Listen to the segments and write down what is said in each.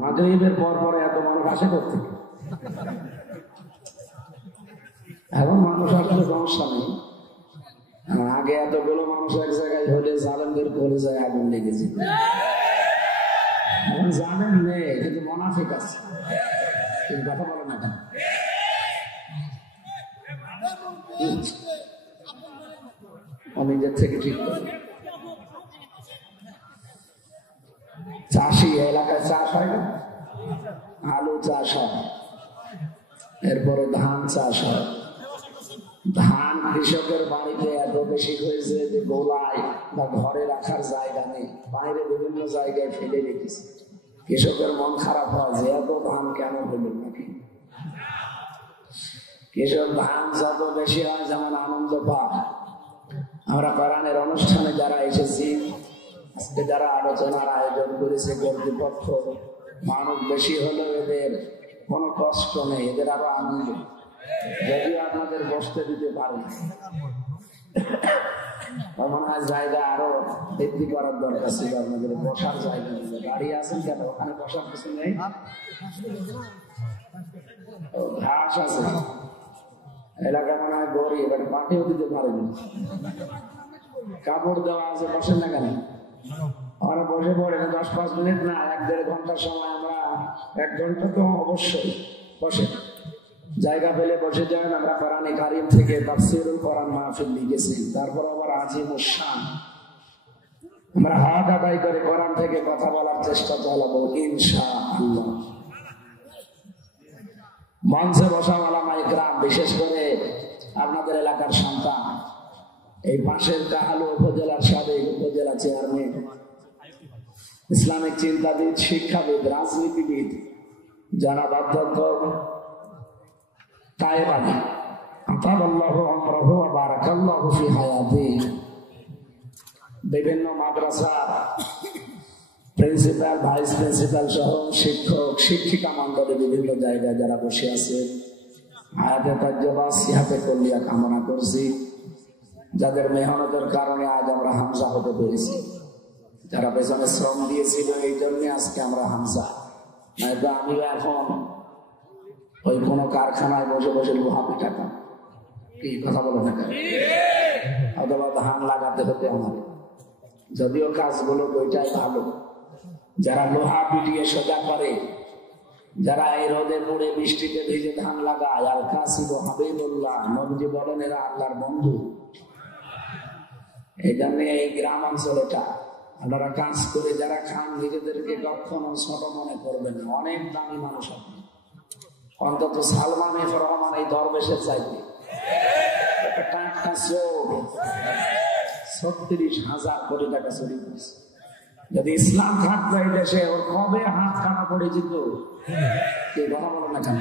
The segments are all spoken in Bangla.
মাগরিবের পর পরে এত মানুষ আসে করতে, এখন মানুষ আসলে সমস্যা নেই। আগে এতগুলো মানুষ এক জায়গায় হলে জালেমদের করে যায় আগুন লেগেছে। এখন জালেম নেই, কিন্তু মুনাফিক আছে। কিন্তু কথা বলে না কেন? নিজের থেকে ঠিক করে। চাষি এলাকায় চাষ হয় না, আলু চাষ হয়, এরপরে ধান চাষ হয়। ধান কৃষকের বাড়িতে এত বেশি হয়েছে যে গোলায় বা ঘরে রাখার জায়গা নেই, বাইরে বিভিন্ন জায়গায় ফেলে রেখেছে। কৃষকের মন খারাপ হয় যে এত ধান কেন হলো নাকি। কৃষক ধান যত বেশি হয় যেমন আনন্দ পায়। আমরা কোরআনের অনুষ্ঠানে যারা এসেছি, আজকে যারা আলোচনার আয়োজন করেছে কর্তৃপক্ষ, মানুষ বেশি হলেও এদের কোনো কষ্ট নেই, এদের আরো আনন্দ। যদিও আপনাদের বসতে দিতে পারে, মনে হয় জায়গা আরো বৃদ্ধি করার দরকার ছিল। আপনাদের বসার জায়গা গাড়ি আছেন কেন? ওখানে বসার কিছু নেই, ঘাস আছে। এলাকা মনে হয় গরিব, মাটিও দিতে পারেনি, কাপড় দেওয়া আছে, বসেন না কেন? আমরা বসে পড়ে 10-5 মিনিট না, 1-1.5 ঘন্টার সময় আমরা 1 ঘন্টা তো অবশ্যই বসে জায়গা পেলে বসে যান। আমরা কোরআনে কারীম থেকে তাফসীরুল কোরআন মাহফিল লিখেছি, তারপর আবার আজিমুশ শান আমরা হক আদায় করে কোরআন থেকে কথা বলার চেষ্টা চালাবো ইনশাআল্লাহ। মঞ্চে বসা ওলামা ইকরাম, বিশেষ করে আপনাদের এলাকার সন্তান, এই পাশের কাহালু উপজেলার সাবেক উপজেলা চেয়ারম্যান, ইসলামিক চিন্তাবিদ, শিক্ষাবিদ, রাজনীতিবিদ জনাব অধ্যক্ষ তায়েব আলী, আতালাল্লাহু আমরাহু ওয়া বারাকাল্লাহু ফি হায়াতিহি, বিভিন্ন মাদ্রাসা প্রিন্সিপাল, ভাইস প্রিন্সিপাল সহ শিক্ষক শিক্ষিকা মন্ডলী বিভিন্ন জায়গায় যারা বসে আছে, হায়াতে তাজ্জবা সিহাতে কল্লিয়া কামনা করছি। যাদের মেহনতের কারণে আজ আমরা হামজা হতে পেরেছি, যারা পেছনে শ্রম দিয়েছিল, এই জন্য আজকে আমরা হামজা। নয়তো আমি এখন ওই কোনো কারখানায় বসে বসে লোহা পিটাতাম। কি কথা বলে না কেন? অথবা ধান লাগাতে হতে আমাদের। যদিও কাজগুলো দুইটাই ভালো। যারা লোহা পিটিয়ে সোজা করে, যারা এই রোদে পড়ে বৃষ্টিতে ভিজে ধান লাগায়, আল কাসিব হাবিবুল্লাহ, নবীজি বলেন এরা আল্লাহর বন্ধু। এই জন্য এই গ্রাম অঞ্চলটা আপনারা কাজ করে যারা খান, নিজেদেরকে কখনো ছোট মনে করবেন না। অনেক দামি মানুষ আপনি, অন্তত সালমান এফ রহমান এই দরবেশের চাইতে টাকা 36,000 কোটি টাকা চুরি করেছে। যদি ইসলাম থাকতো এই দেশে, ওর কবে হাত কাটা পড়ে যেত। এই কথা বলো না কেন?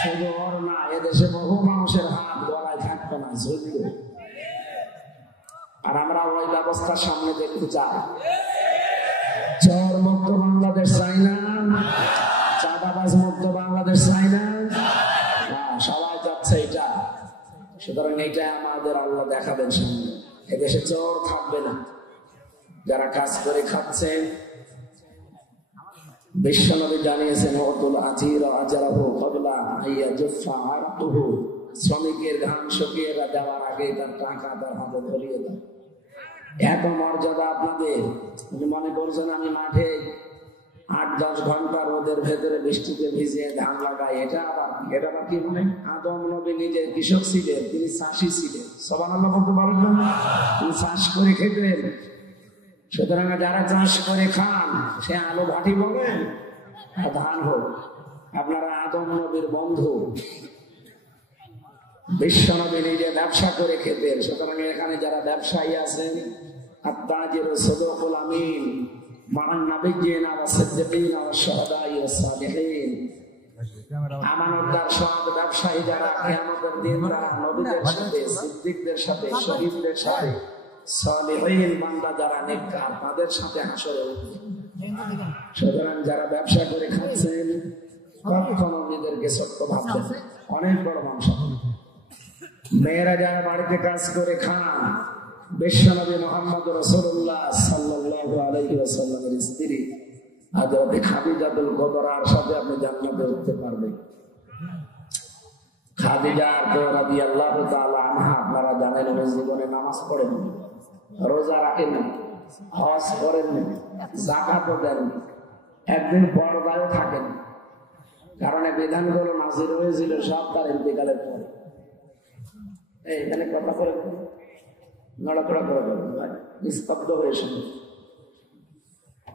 শুধু ওর না, এদেশে বহু মানুষের হাত গলায় থাকতো না, ঝুলত। আর আমরা ওই ব্যবস্থার সামনে দেখতে চাই। চোর মুক্ত বাংলাদেশ চাই না, চাঁদাবাজ মুক্ত বাংলাদেশ চাই না, সবাই যাচ্ছে এটা। সুতরাং এইটা আমাদের আল্লাহ দেখাবেন সামনে। এদেশে চোর থাকবে না। যারা কাজ করে খাচ্ছেন, বিশ্বনবী জানিয়েছেন ওতুল আজির আজরাহু ক্বাবলা আইয়া জুফা আরতুহু, শ্রমিকের ঘাম শুকিয়ে দেওয়ার আগে তার টাকা তার হাতে ধরিয়ে দাও। এত মর্যাদা আপনাদের। মনে করছেন আমি মাঠে 8-10 ঘন্টা রোদের ভেতরে বৃষ্টিতে ভিজে ধান লাগাই, এটা আবার কি মানে? আদম নবী নিজে কৃষক ছিলেন, তিনি চাষি ছিলেন। সুবহানাল্লাহ বলতে পারবেন? তিনি চাষ করে খেতেন। সুতরাং যারা চাষ করে খান, সে আলু ভাটি বলেন আর ধান হোক, আপনারা আদম নবীর বন্ধু। বিশ্বনবী নিজে ব্যবসা করে খেতেন। সুতরাং এখানে যারা ব্যবসায়ী আছেন, আত-তাজির সাদুকুল আমিন মান নাবিয়্যিনা ওয়া সিদ্দিকিনা ওয়া শুহাদা'i ওয়াস সালিহিন, আমানতদার সৎ ব্যবসায়ী যারা কিয়ামতের দিন তারা নবীদের সাথে, সিদ্দিকদের সাথে, শহীদদের সাথে, সালিহিন বান্দা যারা নেককার, তাদের সাথে হাসরে উঠবে। সুতরাং যারা ব্যবসা করে খাচ্ছেন, কখনো নিজেদেরকে ছোট্ট ভাববেন, অনেক বড় মানুষ। মেয়েরা যারা বাড়িতে কাজ করে খান, বিশ্বনবী মুহাম্মদ রাসূলুল্লাহ সাল্লাল্লাহু আলাইহি ওয়াসাল্লামের স্ত্রী হযরত খাদিজাতুল কুবরার সাথে আপনি জান্নাতে উঠতে পারবেন। খাদিজা রাদিয়াল্লাহু তাআলা আনহা, আপনারা জানেন উনি জীবনে নামাজ পড়েন, রোজা রাখেন, হজ করেন, যাকাতও দেন, একদিন পর্দায় থাকেন। কারণ এই বিধানগুলো নাযিল হয়েছিল সব তার ইন্তেকালের পরে। এখানে কথা করে নড়াচড়া করে নিস্তব্ধ হয়ে শুনে।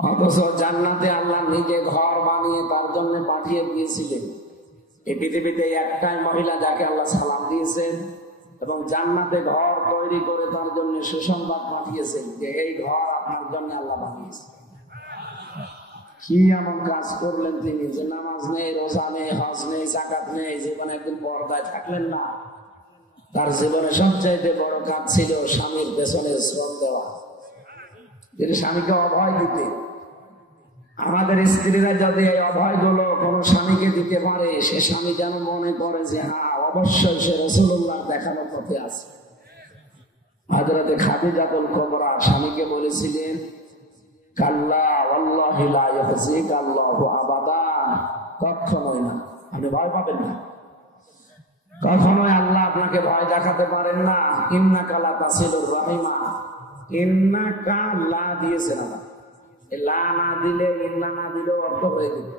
অথচ জান্নাতে আল্লাহ নিজে ঘর বানিয়ে তার জন্য পাঠিয়ে দিয়েছিলেন। এই পৃথিবীতে একটাই মহিলা যাকে আল্লাহ সালাম দিয়েছেন এবং জান্নাতে ঘর তৈরি করে তার জন্য সুসংবাদ পাঠিয়েছেন যে এই ঘর আপনার জন্য আল্লাহ বানিয়েছেন। কি এমন কাজ করলেন তিনি যে নামাজ নেই, রোজা নেই, হজ নেই, যাকাত নেই, জীবনে একদিন পর্দায় থাকলেন না। তার জীবনে সবচাইতে বড় কাজ ছিল স্বামীর পেছনে শ্রম দেওয়া। তিনি স্বামীকে অভয় দিতেন। আমাদের স্ত্রীরা যদি এই অভয়গুলো কোনো স্বামীকে দিতে পারে, সে স্বামী যেন মনে করে যে হ্যাঁ অবশ্যই সে রাসূলুল্লাহর দেখানোর পথে আছে। হযরত খাদিজাতুল কুবরা স্বামীকে বলেছিলেন, কাল্লা ওয়াল্লাহি লা ইয়াহজিকা আল্লাহু আবাদা, কখনোই না, আপনি ভয় পাবেন না, কখনোই আল্লাহ আপনাকে ভয় দেখাতে পারেন না। ইন্নাকা লা তাসিলুর রাহিমা, ইন্নাকা লা দিয়েছে না, লা না দিলে ইন্না না দিলেও অর্থ হয়ে যাবে।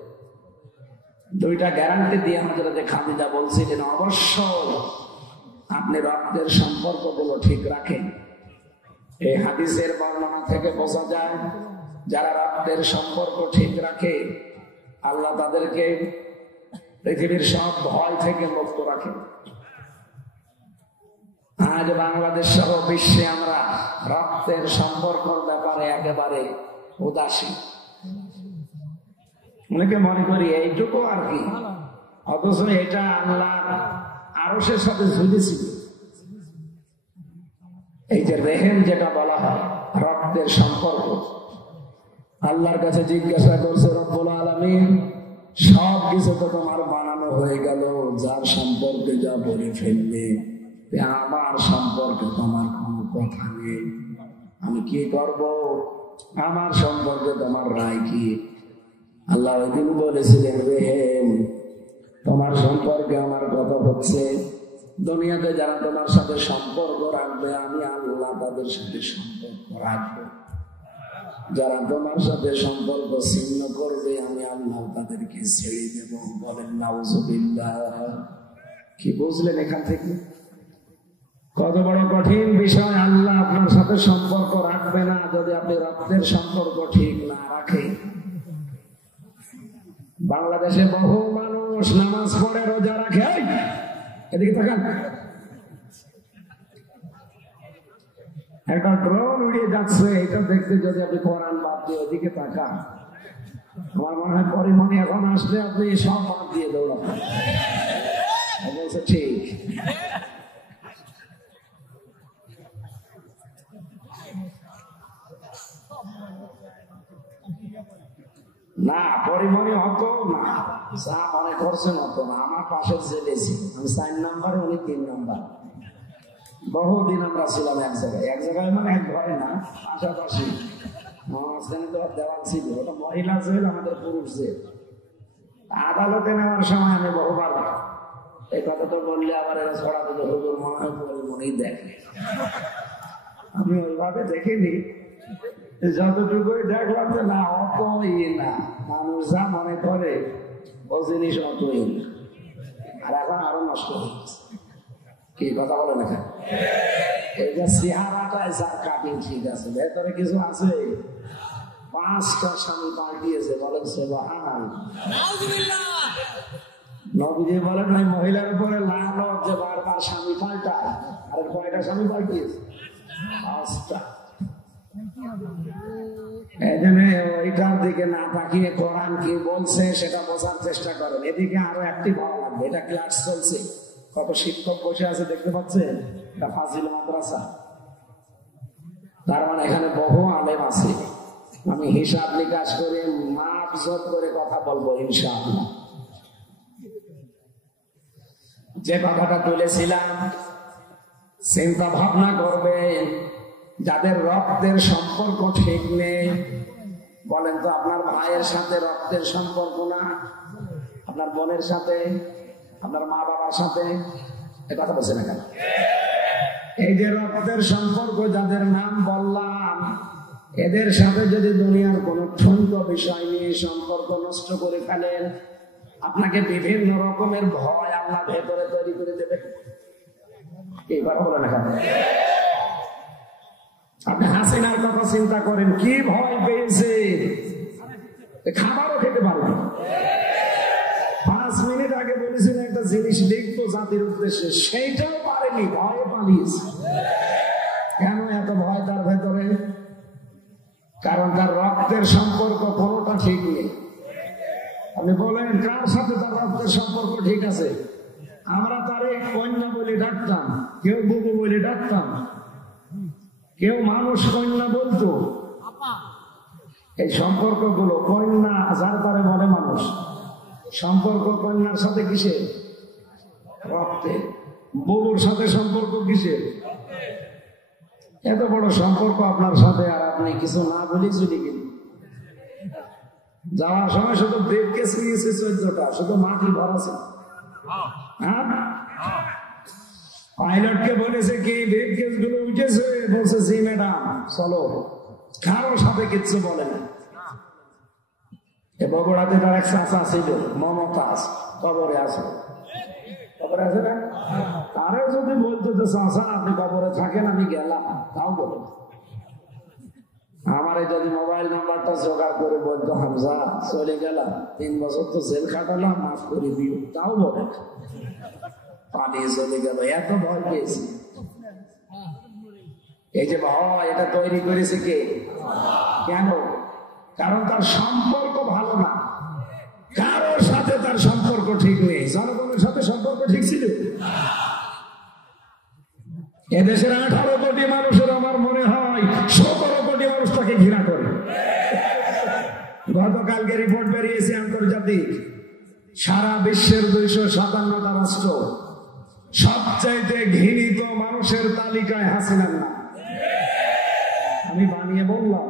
দুইটা গ্যারান্টি দিয়ে হযরত খাদিজা বলছিলেন অবশ্যই আপনি রক্তের সম্পর্কগুলো ঠিক রাখেন। এই হাদিসের বর্ণনা থেকে বোঝা যায় যারা রক্তের সম্পর্ক ঠিক রাখে আল্লাহ তাদেরকে পৃথিবীর সব ভয় থেকে মুক্ত রাখে। আজ বাংলাদেশ সহ বিশ্বে আমরা রক্তের সম্পর্কের ব্যাপারে একেবারে উদাসীন। অনেকে মনে করি এইটুকু আর কি, অথচ এটা আল্লাহ আরশের সাথে ঝুলেছিল। এই যে রেহেম যেটা বলা হয় রক্তের সম্পর্ক, আল্লাহর কাছে জিজ্ঞাসা করছে রব্বুল আলামিন, সব কিছু তো তোমার বানানো হয়ে গেল, যার সম্পর্কে যা বলে ফেললে, আমার সম্পর্কে তোমার কোনো কথা নেই, আমি কি করব? আমার সম্পর্কে তোমার রায় কি? আল্লাহ ওই দিন বলেছিলেন, রেহেম তোমার সম্পর্কে আমার কথা হচ্ছে, দুনিয়াতে যারা তোমার সাথে সম্পর্ক রাখবে আমি আল্লাহ তাদের সাথে সম্পর্ক রাখবো, যারা তোমার সাথে সম্পর্ক ছিন্ন করবে আমি আল্লাহ তাদেরকে ছেড়ে দেব। বলেন নাউজুবিল্লাহ। কি বুঝলেন এখান থেকে? কত বড় কঠিন বিষয়। আল্লাহ আপনার সাথে সম্পর্ক রাখবে না যদি আপনি রক্তের সম্পর্ক ঠিক না রাখেন। বাংলাদেশে বহু মানুষ নামাজ পড়ে, রোজা রাখে, এদিকে তাকান, একটা ড্রোন উড়িয়ে যাচ্ছে, এটা দেখতে যদি আপনি কোরআন বাদ দিয়ে ওদিকে তাকান, আমার মনে হয় পরিমণি এখন আসলে আপনি সব বাদ দিয়ে দৌড়াবেন। বলছে ঠিক। না পরিমণি হতো না, যা মনে করছেন হতো না। আমার পাশে জেলেছি, আমি 4 নাম্বার, উনি 3 নাম্বার। বহুদিন আমরা ছিলাম এক জায়গায়, এক জায়গায় মানে এক ঘরে না, পাশাপাশি। মাঝখানে তো দেওয়াল ছিল, ওটা মহিলা জেল, আমাদের পুরুষ জেল। আদালতে নেওয়ার সময় আমি বহুবার এই কথাটা বললে আবার এরা ছড়া দিল, হুজুর মনে হয় পরিমণি দেখে। আমি ওইভাবে দেখিনি, যতটুকুই দেখলাম যে না অত না, মানুষ যা মনে করে ও জিনিস অতই না। আর এখন আরো নষ্ট হয়ে গেছে। কি কথা বলে না? এই যে চেহারাটাই যার কাটিং ঠিক আছে, ভেতরে কিছু আছে। 5টা স্বামী পাল্টিয়েছে, বলেন সুবহানাল্লাহ। নবীজি বলেন ওই মহিলার উপরে লানত যে বারবার স্বামী পাল্টায়। আর কয়টা স্বামী পাল্টিয়েছে? 5টা। এজন্য ওইটার দিকে না তাকিয়ে কোরআন কি বলছে সেটা বোঝার চেষ্টা করেন। এদিকে আরো একটি ভালো লাগবে, এটা ক্লাস চলছে, কত শিক্ষক বসে আছে দেখতে পাচ্ছেন, এটা ফাজিল মাদ্রাসা। তার মানে এখানে বহু আলেম আছে। আমি হিসাব নিকাশ করে মাপ জোট করে কথা বলবো ইনশাআল্লাহ। যে কথাটা তুলেছিলাম, চিন্তা ভাবনা করবে যাদের রক্তের সম্পর্ক ঠিক নেই, বলেন তো, আপনার ভাইয়ের সাথে রক্তের সম্পর্ক না, আপনার বোনের সাথে, আপনার মা বাবার সাথে, এ কথা বলছে না কেন? এই যে রক্তের সম্পর্ক যাদের নাম বললাম, এদের সাথে যদি দুনিয়ার কোন ঠুনক বিষয় নিয়ে সম্পর্ক নষ্ট করে ফেলেন, আপনাকে বিভিন্ন রকমের ভয় আল্লাহ ভেতরে তৈরি করে দেবে। এইবার বলে না কেন? আপনি হাসিনার কথা চিন্তা করেন, কি ভয় পেয়েছে, খাবারও খেতে পারবে। 5 মিনিট আগে বলেছিলেন একটা জিনিস লিখবো জাতির উদ্দেশ্যে, সেইটাও পারেনি, ভয়ে পালিয়েছে। কেন এত ভয় তার ভেতরে? কারণ তার রক্তের সম্পর্ক কোনোটা ঠিক নেই। আপনি বলেন কার সাথে তার রক্তের সম্পর্ক ঠিক আছে? আমরা তারে কন্যা বলে ডাকতাম, কেউ বুবু বলে ডাকতাম, কেউ মানুষ কন্যা বলতো। এই সম্পর্ক গুলো কন্যা যার তারে বলে মানুষ, সম্পর্ক কন্যার সাথে কিসে? রক্তে। বুবুর সাথে সম্পর্ক কিসে? এত বড় সম্পর্ক আপনার সাথে, আর আপনি কিছু না বলি চলে গেলেন। যাওয়ার সময় শুধু ব্রেক কেস নিয়েছে 14টা, শুধু মাটি ভরাছে। হ্যাঁ, পাইলটকে বলেছে কি ব্রেক কেস গুলো উঠেছে? বলছে জি ম্যাডাম, চলো। কারোর সাথে কিচ্ছু বলে না। বগুড়াতে তার এক চাচা ছিল, মমতাজ, কবরে আছে। কবরে আছে না? তারে যদি বলতো যে চাচা আপনি কবরে থাকেন, আমি গেলাম, তাও বলে। আমারে যদি মোবাইল নাম্বারটা জোগাড় করে বলতো, হামজা চলে গেলাম, 3 বছর তো জেল খাটালাম, মাফ করে দিও, তাও বলে। পালিয়ে চলে গেল, এত ভয় পেয়েছি। এই যে ভয়, এটা তৈরি করেছে কে? কেন? কারণ তার সম্পর্ক ভালো না, কারোর সাথে তার সম্পর্ক ঠিক নেই। জনগণের সাথে সম্পর্ক ঠিক ছিল? এদেশের 18 কোটি মানুষের আমার মনে হয় 17 কোটি মানুষ তাকে ঘৃণা করে। গতকালকে রিপোর্ট বেরিয়েছে আন্তর্জাতিক, সারা বিশ্বের 257টা রাষ্ট্র সবচাইতে ঘৃণিত মানুষের তালিকায় হাসিনার নাম। আমি বানিয়ে বললাম,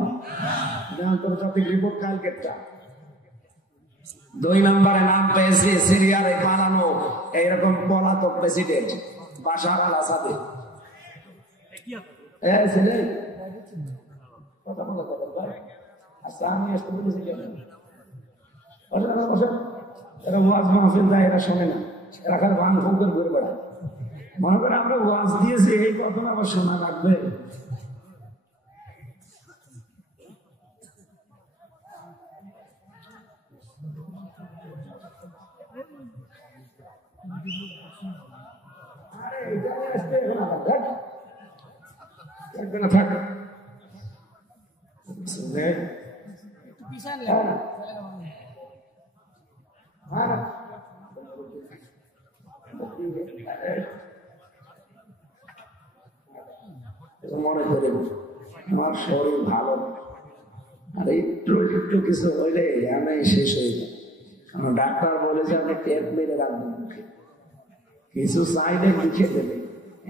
আন্তর্জাতিক রিপোর্ট কালকেরটা। 2 নম্বরে নাম পেয়েছে সিরিয়ার এই পালানো এইরকম পলাতক প্রেসিডেন্ট বাশার আল আসাদের। এরা শোনে না, এরা খালি ভাঙ ফোন করে ঘুরে বেড়ায়। মনে করে আমরা ওয়াজ দিয়েছি, এই কথা আবার শোনা রাখবে। মনে করি আমার শরীর ভালো, আর একটু একটু কিছু হইলে আমি শেষ হয়ে যায়। কারণ ডাক্তার বলেছে আপনি টেপ মেরে রাখবেন, কিছু সাইডে লিখে দেবে।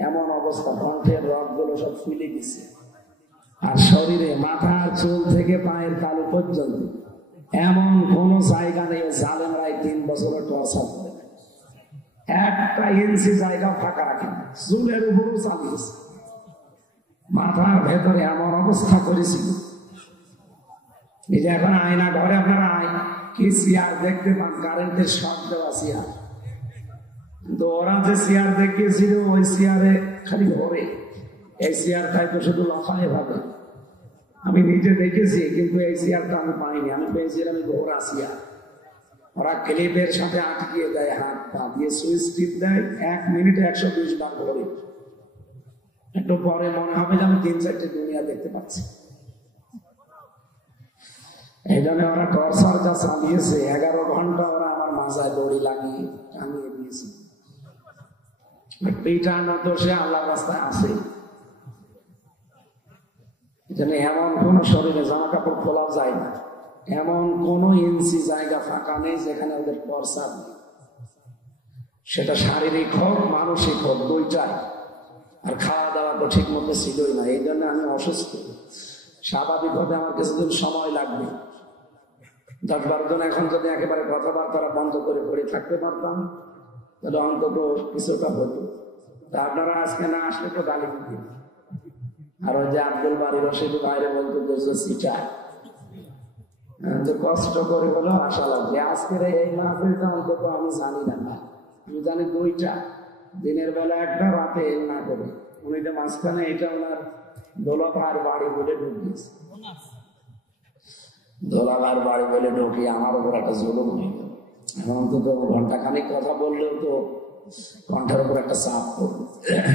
এমন অবস্থা, কণ্ঠের রগগুলো সব ফুলে গেছে, আর শরীরে মাথার চুল থেকে পায়ের তালু পর্যন্ত এমন কোন জায়গা নেই জালেমরাই 3 বছরের টর্চার করে। 1 ইঞ্চি জায়গা ফাঁকা রাখেন, চুলের উপরও চালিয়েছে। মাথার ভেতরে এমন অবস্থা করেছিল, এই যে এখন আয়না ঘরে আপনারা কি চেয়ার দেখতে পান, কারেন্টের শক দেওয়া চেয়ার। কিন্তু ওরা যে চেয়ার দেখিয়েছিল ওই চেয়ারে খালি ঘরে, এই চেয়ারটাই তো শুধু লাফায় ভাবে। আমি নিজে দেখেছি, কিন্তু এই চেয়ারটা আমি পাইনি। আমি পেয়েছিলাম ঘোরা চেয়ার। ওরা ক্লিপের সাথে আটকিয়ে দেয়, হাত পা দিয়ে সুইচ টিপ দেয়, 1 মিনিটে 120 বার ঘোরে। একটু পরে মনে হবে যে আমি 3-4টে দুনিয়া দেখতে পাচ্ছি। এই জন্য ওরা টর্চার যা চালিয়েছে, 11 ঘন্টা ওরা আমার মাজায় দড়ি লাগিয়ে টানিয়ে দিয়েছে। পিটানো তো সে আল্লাহ রাস্তায় আছে। এমন কোন শরীরে জামা কাপড় খোলা যায় না, এমন কোন ইঞ্চি জায়গা ফাঁকা নেই যেখানে ওদের টর্চার নেই। সেটা শারীরিক হোক মানসিক হোক, দুইটাই। আর খাওয়া দাওয়া তো ঠিক মতো ছিলই না, এই জন্য আমি অসুস্থ। স্বাভাবিকভাবে আমার কিছুদিন সময় লাগবে। 10-12 জন এখন যদি একেবারে কথাবার্তা বন্ধ করে পড়ে থাকতে পারতাম তাহলে অন্তত কিছুটা হতো। তা আপনারা আজকে না আসলে তো গালি দিতে। আর ওই যে আব্দুল বাড়ি রশিদ বাইরে বলতো যে সিটা কষ্ট করে হলেও আশা লাগবে। আজকের এই মাহফিলটা অন্তত আমি জানি না, আমি জানি 2টা, দিনের বেলা একটা, রাতে না করে। উনি যে মাঝখানে এটা ওনার দোলাভার বাড়ি বলে ঢুকিয়েছে, দোলাভার বাড়ি বলে ঢুকিয়ে আমার উপর একটা জুলুম হয়ে গেল। এখন অন্তত ঘন্টাখানিক কথা বললেও তো কণ্ঠের উপর একটা চাপ পড়বে।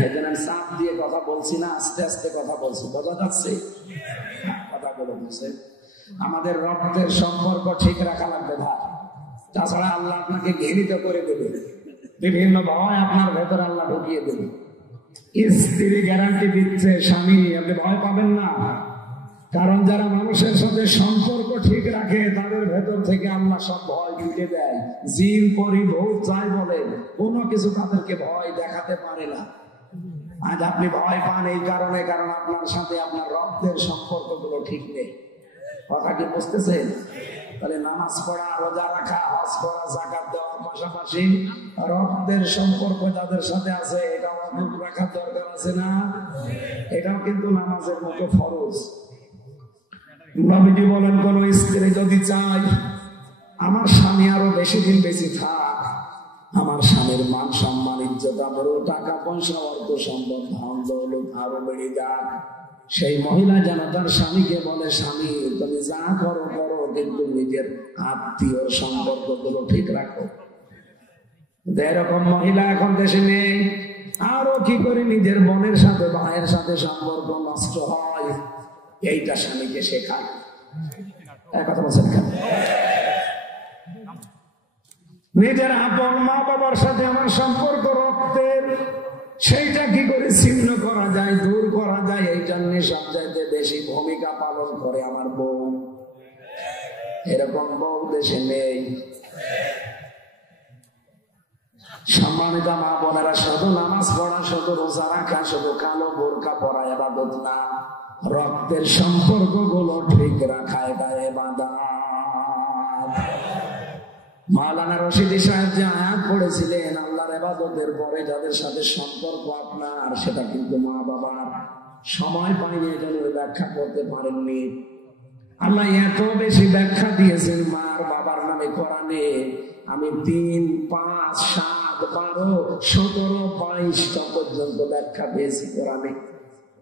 এখানে আমি চাপ দিয়ে কথা বলছি না, আস্তে আস্তে কথা বলছি, বোঝা যাচ্ছে? কথা বলে দিচ্ছে। আমাদের রক্তের সম্পর্ক ঠিক রাখা লাগবে ভাই, তাছাড়া আল্লাহ আপনাকে ঘৃণিত করে দেবে, বিভিন্ন ভয় আপনার ভেতর আল্লাহ ঢুকিয়ে দেবে। স্ত্রী গ্যারান্টি দিচ্ছে, স্বামী আপনি ভয় পাবেন না, কারণ যারা মানুষের সাথে সম্পর্ক ঠিক রাখে তাদের ভেতর থেকে আল্লাহ সব ভয় ঢুকে দেয়। জিন পরি ভূত যাই বলে কোনো কিছু তাদেরকে ভয় দেখাতে পারে না। আজ আপনি ভয় পান এই কারণে, কারণ আপনার সাথে আপনার রক্তের সম্পর্ক গুলো ঠিক নেই। কথা কি বুঝতেছেন? তাহলে নামাজ পড়া, রোজা রাখা, হজ করা, যাকাত দেওয়ার পাশাপাশি রক্তের সম্পর্ক যাদের সাথে আছে এটাও রাখার দরকার আছে না? এটাও কিন্তু নামাজের মতো ফরজ। নবীজি বলেন, কোন স্ত্রী যদি চায় আমার স্বামী আরো বেশি দিন বেঁচে থাক, আমার স্বামীর মান সম্মান ইজ্জত আবরু টাকা পয়সা অর্থ সম্পদ ধন দৌলত আরো বেড়ে যাক, সেই মহিলা যেন তার স্বামীকে বলে, স্বামী তুমি যা করো করো, কিন্তু নিজের আত্মীয় সম্পর্ক গুলো ঠিক রাখো। এরকম মহিলা এখন দেশে নেই। আরো কি করে নিজের বোনের সাথে ভাইয়ের সাথে সম্পর্ক নষ্ট হয়, এইটা স্বামীকে শেখায়। কথা বলছেন কেন? নিজের আপন মা বাবার সাথে আমার সম্পর্ক রক্তের, সেইটা কি করে ছিন্ন করা যায়, দূর করা যায়, এইটা নিয়ে সবচাইতে বেশি ভূমিকা পালন করে আমার বউ। এরকম বউ দেশে নেই। সম্মানিত মা বোনেরা, শুধু নামাজ পড়া, শুধু রোজা রাখা, শুধু কালো বোরকা পরা ইবাদত না, রক্তের সম্পর্ক গুলো ঠিক রাখা এটা ইবাদত। মাওলানা রশিদি সাহেব যে আয়াত পড়েছিলেন, আল্লাহর ইবাদতের পরে যাদের সাথে সম্পর্ক আপনার, সেটা কিন্তু মা বাবার। সময় পাইনি এজন্য ব্যাখ্যা করতে পারেননি। আল্লাহ এত বেশি ব্যাখ্যা দিয়েছেন মার বাবার নামে কোরআনে। আমি 3, 5, 7, 12, 17, 22 পর্যন্ত ব্যাখ্যা পেয়েছি কোরআনে।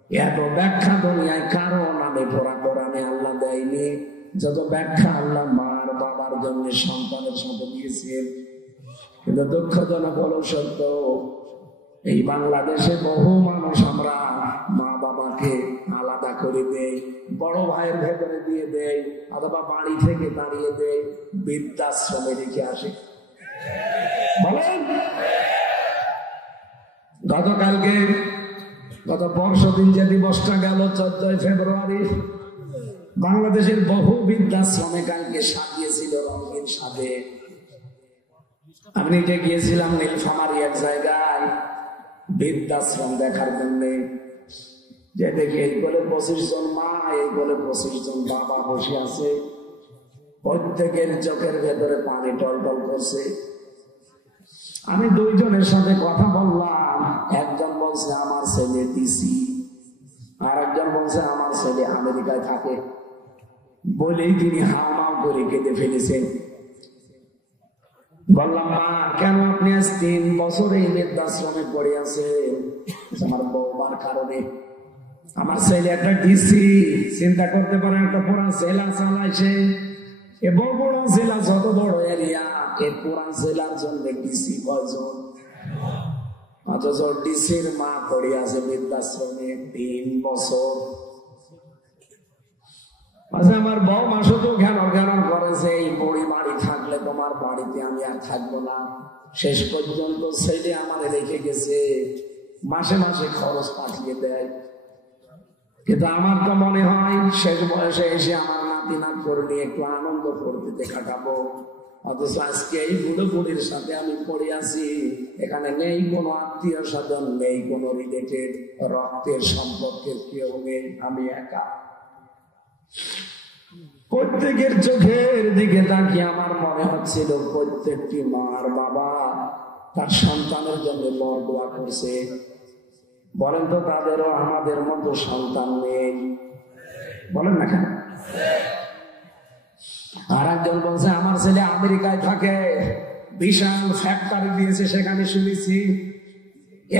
এত ব্যাখ্যা দুনিয়ায় কারো নামে পড়া কোরআনে আল্লাহ দেয়নি যত ব্যাখ্যা আল্লাহ মার বাবার জন্য সন্তানের সাথে দিয়েছেন। কিন্তু দুঃখজনক হলো সত্য, এই বাংলাদেশে বহু মানুষ আমরা মা বাবাকে আলাদা করে দেই, বড় ভাইয়ের ভেতরে দিয়ে দেই, অথবা বাড়ি থেকে দাঁড়িয়ে দেই, বৃদ্ধাশ্রমে রেখে আসে। বলেন, গত পরশুদিন যে দিবসটা গেল 14 ফেব্রুয়ারি, বাংলাদেশের বহু বৃদ্ধাশ্রমে কালকে সাজিয়েছিল রঙিন সাজে। আমি নিজে গিয়েছিলাম নীলফামারী এক জায়গায় বৃদ্ধাশ্রম দেখার জন্য। যে দেখি এই বলে 25 জন মা, এই বলে 25 জন বাবা বসে আছে, প্রত্যেকের চোখের ভেতরে পানি টলটল করছে। আমি 2 জনের সাথে কথা বললাম। একজন বলছে আমার ছেলে ডিসি, আর একজন বলছে আমার ছেলে আমেরিকায় থাকে। বলেই তিনি হাওমাও করে কেঁদে ফেলেছেন। বললাম, মা কেন আপনি আজ 3 বছর এই বৃদ্ধাশ্রমে পড়ে আছেন? আমার বৌমার কারণে। আমার ছেলে একটা ডিসি, চিন্তা করতে পারেন, একটা পুরা জেলা চালাইছে। এ বগুড়া জেলা যত বড় এরিয়া, এই পুরা জেলার জন্য ডিসি কয়জন? অথচ ডিসির মা পড়ে আছে বৃদ্ধাশ্রমে 3 বছর। আমার বৌমা শুধু ঘেরান করেছে, এই বুড়ি বাড়ি থাকলে তোমার বাড়িতে আমি আর থাকবো না। শেষ পর্যন্ত ছেলে আমার রেখে গেছে, মাসে মাসে খরচ পাঠিয়ে দেয়। কিন্তু আমার তো মনে হয় শেষ বয়সে এসে আমার নাতি নাত করে নিয়ে একটু আনন্দ করতে কাটাবো। অথচ আজকে এই বুড়ো বুড়ির সাথে আমি পড়ে আছি, এখানে নেই কোনো আত্মীয় স্বজন, নেই কোনো রিলেটেড, রক্তের সম্পর্কের কেউ নেই, আমি একা। প্রত্যেকের চোখের দিকে তাকিয়ে আমার মনে হচ্ছিল প্রত্যেকটি মার বাবা তার সন্তানের জন্য দোয়া করছে। বলেন তো তাদেরও আমাদের মতো সন্তান নেই? বলেন না কেন? আর একজন বলছে আমার ছেলে আমেরিকায় থাকে, বিশাল ফ্যাক্টরি দিয়েছে, সেখানে শুনেছি।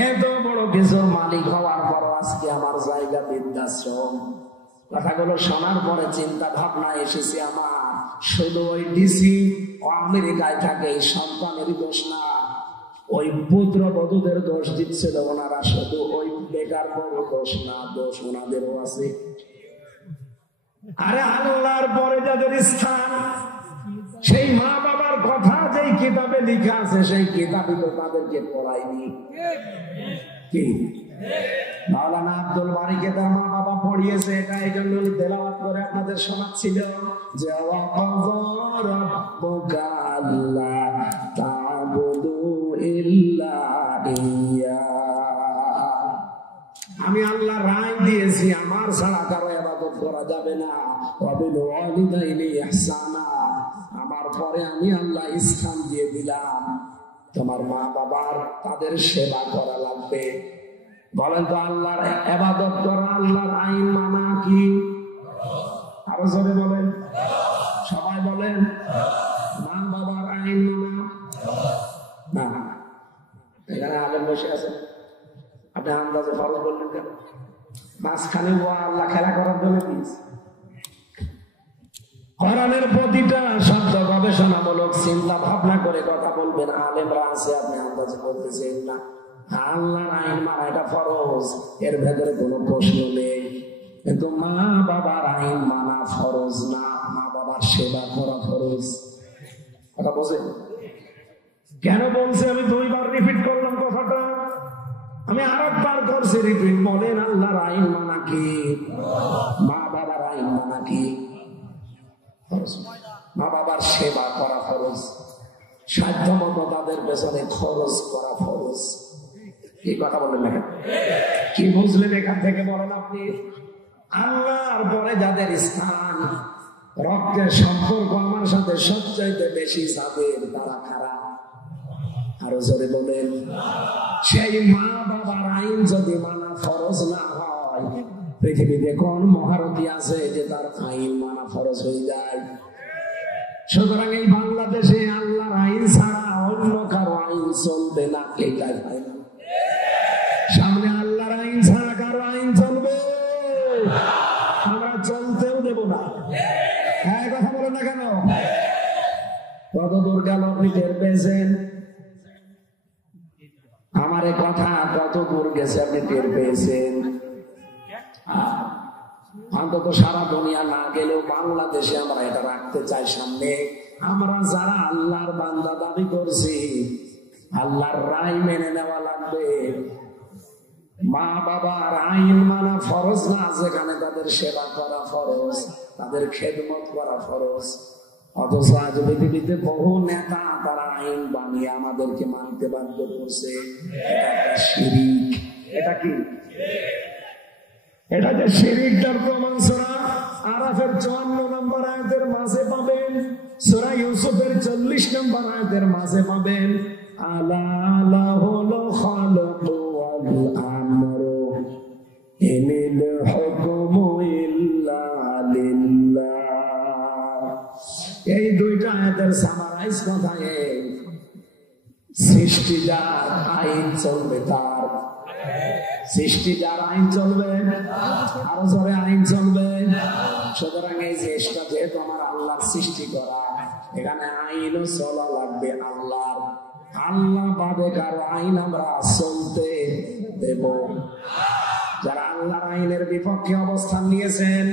এত বড় কিছু মালিক হওয়ার পর আজকে আমার জায়গা বৃদ্ধাশ্রম। কথাগুলো শোনার পরে চিন্তা ভাবনা এসেছে আমার, শুধু ওই ডিসি ও আমেরিকায় থাকে এই সন্তানের দোষ না, ওই পুত্র বধূদের দোষ দিচ্ছিল ওনারা, শুধু ওই বেকার বড় দোষ না, দোষ ওনাদেরও আছে। আরে আল্লাহর পরে যাদের স্থান, সেই মা বাবার কথা যেই কিতাবে লেখা আছে সেই কিতাবই তো তাদেরকে পড়ায়নি। কি মাওলানা আব্দুল বারীকে তার মা বাবা পড়িয়েছে, এটা এই জন্য তেলাওয়াত করে আপনাদের শোনাচ্ছিল যে রাব্বুকা আল্লা তা'বুদু ইল্লা ইয়্যা, আমি আল্লাহ রায় দিয়েছি আমার ছাড়া কারো ইবাদত করা যাবে না। ওয়া বিল ওয়ালিদাইনি ইহসানা, আমার পরে আমি আল্লাহ স্থান দিয়ে দিলাম তোমার মা বাবার তাদের সেবা করা লাগবে। বলেন তো আল্লাহর ইবাদত করা, আল্লাহর আইন মানা কি? আরো জোরে বলেন, সবাই বলেন। মা বাবার আইন মানা না। এখানে আলেম বসে আছেন, আপনি আন্দাজে ফরজ বললেন কেন? মাঝখানে আল্লাহ খেলা করার জন্য দিয়েছে। কোরআনের প্রতিটা শব্দ গবেষণামূলক চিন্তা ভাবনা করে কথা বলবেন। আলেমরা আছে, আপনি আন্দাজে বলতেছেন না। আল্লাহর আইন মানা এটা ফরজ, এর ভেতরে কোনো প্রশ্ন নেই। কিন্তু মা বাবার আইন মানা ফরজ না, মা বাবার সেবা করা ফরজ। কথা বোঝেন? কেন বলছে? আমি 2 বার রিপিট করলাম কথাটা, আমি আরেকবার করছি রিপিট। বলেন আল্লাহর আইন মানা কি? মা বাবার আইন মানা কি? মা বাবার সেবা করা ফরজ, সাধ্য মতো তাদের পেছনে খরচ করা ফরজ। কি কথা বলেন না? কি বুঝলেন এখান থেকে বলেন আপনি? আল্লাহর পরে যাদের স্থান, রক্তের সম্পর্ক আমার সাথে সবচাইতে বেশি যাদের, তারা খারাপ। আরো জোরে বলেন। সেই মা বাবার আইন যদি মানা ফরজ না হয়, পৃথিবীতে কোন মহারথী আছে যে তার আইন মানা ফরজ হয়ে যায়? সুতরাং এই বাংলাদেশে আল্লাহর আইন ছাড়া অন্য কারো আইন চলবে না। এইটাই ফাইনাল। সামনে আল্লাহর আইন ছাড়া কারো আইন চলবে, আমরা চলতেও দেব না। হ্যাঁ, কথা বলেন না কেন? কত দূর গেল আপনি টের পেয়েছেন? আমার কথা কত দূর গেছে আপনি টের পেয়েছেন? অন্তত সারা দুনিয়া না গেলেও বাংলাদেশে আমরা এটা রাখতে চাই সামনে। আমরা যারা আল্লাহর বান্দা দাবি করছি, আল্লাহর রায় মেনে নেওয়া লাগবে। মা বাবার আইন মানা ফরজ না, যেখানে তাদের সেবা করা ফরজ, তাদের খেদমত করা ফরজ। অথচ আজ পৃথিবীতে বহু নেতা তারা আইন বানিয়ে আমাদেরকে মানতে বাধ্য করছে। এটা একটা শিরিক। এটা কি? এটা যে শিরিকটার প্রমাণ সূরা আরাফের 54 নম্বর আয়াতের মাঝে পাবেন, সূরা ইউসুফের 40 নম্বর আয়াতের মাঝে পাবেন। আলা লাহুল খালকু ওয়াল আমরু ইনিল হুকমু ইল্লা লিল্লাহ। এই 2টা আয়াতের সামারাইজ কথায় সৃষ্টি যার আইন চলবে তার, সৃষ্টি যার আইন চলবে, আরো জোরে আইন চলবে। সুতরাং এই চেষ্টা, যেহেতু আমার আল্লাহর সৃষ্টি করা, এখানে আইনও চলা লাগবে আল্লাহর। আল্লাহ বাদে কারো আইন আমরা চলতে দেব। যারা আল্লাহর আইনের বিপক্ষে অবস্থান নিয়েছেন,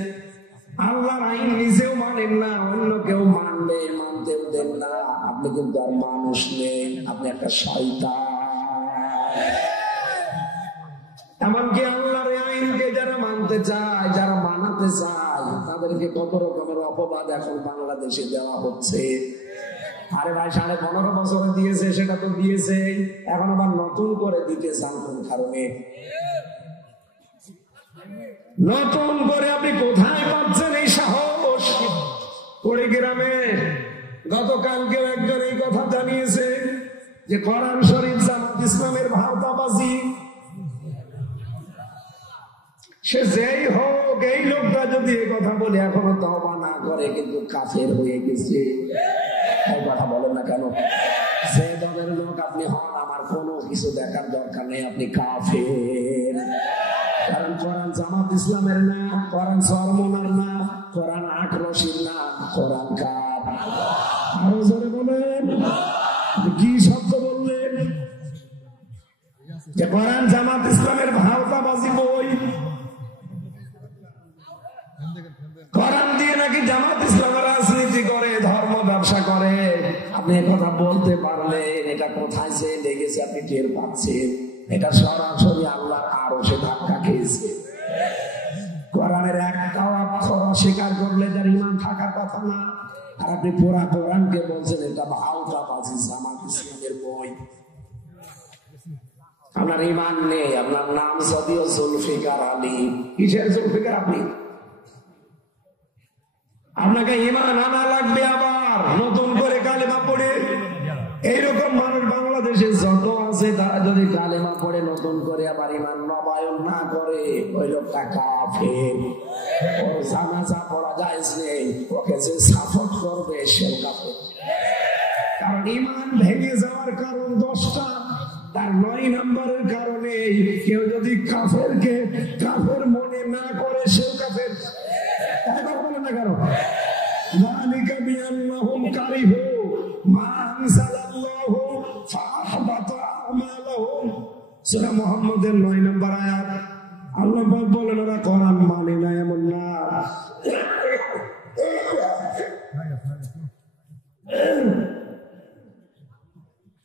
আল্লাহর আইন নিজেও মানেন না, অন্য কেউ মানবে, মানতেও দেন না, আপনি কিন্তু আর মানুষ নেই, আপনি একটা শয়তান। এমনকি আল্লাহর আইনকে যারা মানতে চায়, যারা মানাতে চায়, তাদেরকে কত রকমের অপবাদ এখন বাংলাদেশে দেওয়া হচ্ছে। আরে ভাই, 15.5 বছরে দিয়েছে, সেটা তো দিয়েছে, এখন আবার নতুন করে দিতে চান কোন কারণে? নতুন করে আপনি কোথায় পাচ্ছেন এই সাহস? কুড়িগ্রামে গতকালকেও একজন এই কথা জানিয়েছে যে কোরআন শরীফ জামাত ইসলামের ভাওতাবাজি। সে যেই হোক, এই লোকটা যদি এই কথা বলে এখনো তওবা না করে কিন্তু কাফের হয়ে গেছে। এই কথা বলেন না কেন? যে দলের লোক আপনি হন, আমার কোনো কিছু দেখার দরকার নেই, আপনি কাফের। কারণ কোরআন জামাত ইসলামের না, কোরআন সরমনার না, কোরআন আট রশির না, কোরআন কার। আরো জোরে বলেন, কি শব্দ বললেন? যে কোরআন জামাত ইসলামের ভাওতাবাজি বই, কোরআন দিয়ে নাকি জামাত ইসলামের রাজনীতি করে, ধর্ম ব্যবসা করে। আপনি কথা বলতে পারলেন এটা কোথায় সে লেগেছে আপনি টের পাচ্ছেন? এটা সরাসরি আল্লাহর আরশে ধাক্কা খেয়েছে। কোরআনের একটাও অক্ষর অস্বীকার করলে যার ঈমান থাকার কথা না, আর আপনি পুরা কোরআনকে বলছেন এটা ভাওতাবাজি, জামাত ইসলামের বই। আপনার ঈমান নেই। আপনার নাম যদিও জুলফিকার আলী, কিসের জুলফিকার আপনি? আপনাকে ঈমান আনা লাগবে, আবার নতুন করে কালেমা পড়ে। এইরকম মানুষ বাংলাদেশে যত আছে, তারা যদি কালেমা পড়ে নতুন করে আবার ঈমান নবায়ন না করে, ওই লোকটা কাফের। ওর জানাজা পড়া জায়েজ নেই, ওকে যে সাপোর্ট করবে সেও কাফের। কারণ ঈমান ভেঙে যাওয়ার কারণ 10টা, তার 9 নম্বরের কারণে কেউ যদি কাফেরকে কাফের মনে না করে সেও কাফের। একবার বলে না কারণ যালিকা বিআন্নাহুম কারিহু মা আনজালাল্লাহু ফাআহবাতা আমালাহুম। সূরা মুহাম্মদের 9 নম্বর আয়াত। আল্লাহ পাক বলেন ওরা কোরআন মানে না, এমন না।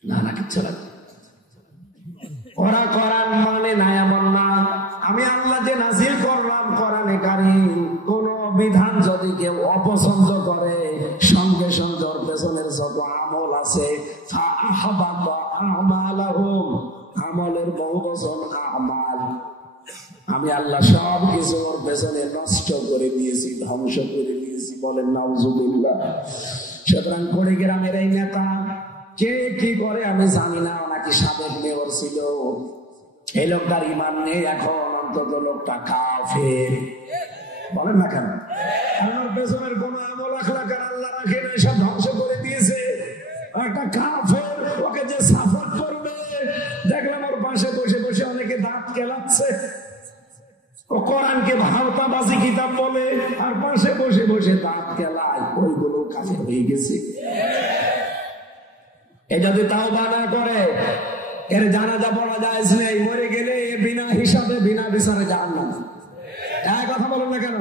না না কিচ্ছু না, ওরা কোরআন মানে না এমন না। আমি আল্লাহ যে নাযিল করলাম কোরআনে কারীম, কোন বিধান যদি কেউ অপছন্দ করে, সঙ্গে সঙ্গে ওর পেছনের যত আমল আছে ফাআহবাতা আমালাহুম, আমলের বহুবচন আমাল, আমি আল্লাহ সব কিছু ওর পেছনে নষ্ট করে দিয়েছি, ধ্বংস করে দিয়েছি। বলেন নাউজুবিল্লাহ। সুতরাং কুড়িগ্রামের এই নেতা কে কি করে আমি জানি না, নাকি সাবেক মেয়র ছিল। এই লোকটার ঈমান নেই এখন, অন্তত লোকটা কাফের। বলেন না কেন? কারণ ওর পেছনের কোন আমল আখলাক আল্লাহ রাখে না, সব ধ্বংস করে দিয়েছে। একটা কাফের, ওকে যে সাপোর্ট করবে, দেখলাম ওর পাশে বসে বসে অনেকে দাঁত কেলাচ্ছে। ও কোরআনকে ভাওতাবাজি কিতাব বলে, আর পাশে বসে বসে দাঁত কেলায়, ওইগুলো কাফের হয়ে গেছে। এ যদি তাওবা না করে, এর জানাজা পড়া জায়েজ নেই, মরে গেলে বিনা হিসাবে বিনা বিচারে জাহান্নাম। এই কথা বলেন না কেন?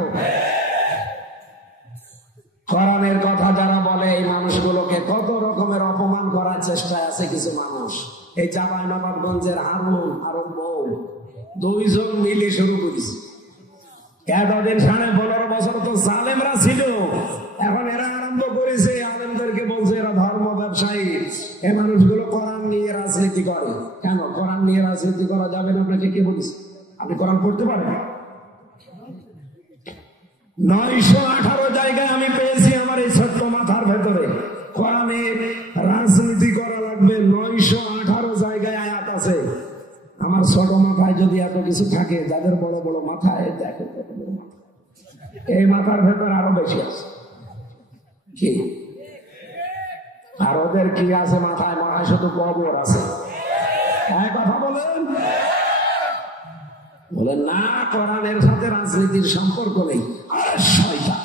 কোরআনের কথা যারা বলে, এই মানুষগুলোকে কত রকমের অপমান করার চেষ্টায় আছে কিছু মানুষ। এই চাঁপাইনবাবগঞ্জের হারুন আর বউ 2 জন মিলে শুরু করেছে। এতদিন 15.5 বছর তো জালেমরা ছিল, এখন এরা আরম্ভ করেছে, আলেমদেরকে বলছে এরা ধর্ম ব্যবসায়ী। এই মানুষগুলো কোরআন নিয়ে রাজনীতি করে। কেন কোরআন নিয়ে রাজনীতি করা যাবে না? আপনাকে কে বলেছে? আপনি কোরআন পড়তে পারেন? 918 জায়গায় আমি পেয়েছি আমার এই ছোট্ট মাথার ভেতরে কোরআনে রাজনীতি করা লাগবে। 918 জায়গায় আয়াত আছে। আমার ছোট মাথায় যদি এত কিছু থাকে, যাদের বড় বড় মাথায় দেখো, এই মাথার ভেতর আরো বেশি আছে। কি আর ওদের কি আছে মাথায়? মাথায় শুধু কবর আছে। কথা বলেন, বলেন না কোরআনের সাথে রাজনীতির সম্পর্ক নেই। আর শয়তান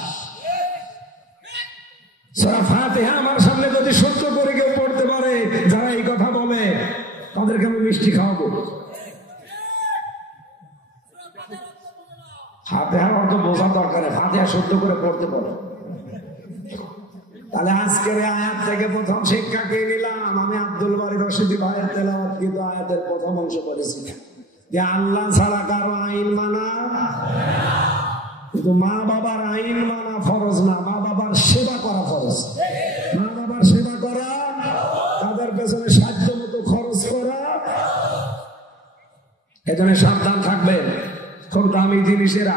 সূরা ফাতিহা আমার সামনে যদি সত্য করে কেউ পড়তে পারে, যারা এই কথা বলে, তাদেরকে আমি মিষ্টি খাওয়াবো। ফাতিহার অর্থ বোঝা দরকার, ফাতিহা সত্য করে পড়তে পারে। তাহলে আজকের আয়াত থেকে প্রথম শিক্ষা কে নিলাম? আমি আব্দুল বারী রশিদি ভাইয়ের তেলাওয়াতকৃত আয়াতের প্রথম অংশ পড়েছি যে আল্লাহ ছাড়া কারো আইন মানা, কিন্তু মা বাবার আইন মানা ফরজ না, মা বাবার সেবা করা ফরজ। মা বাবার সেবা করা, তাদের পেছনে সাধ্য মতো খরচ করা। এজন্য সাবধান থাকবেন, খুব দামি জিনিসেরা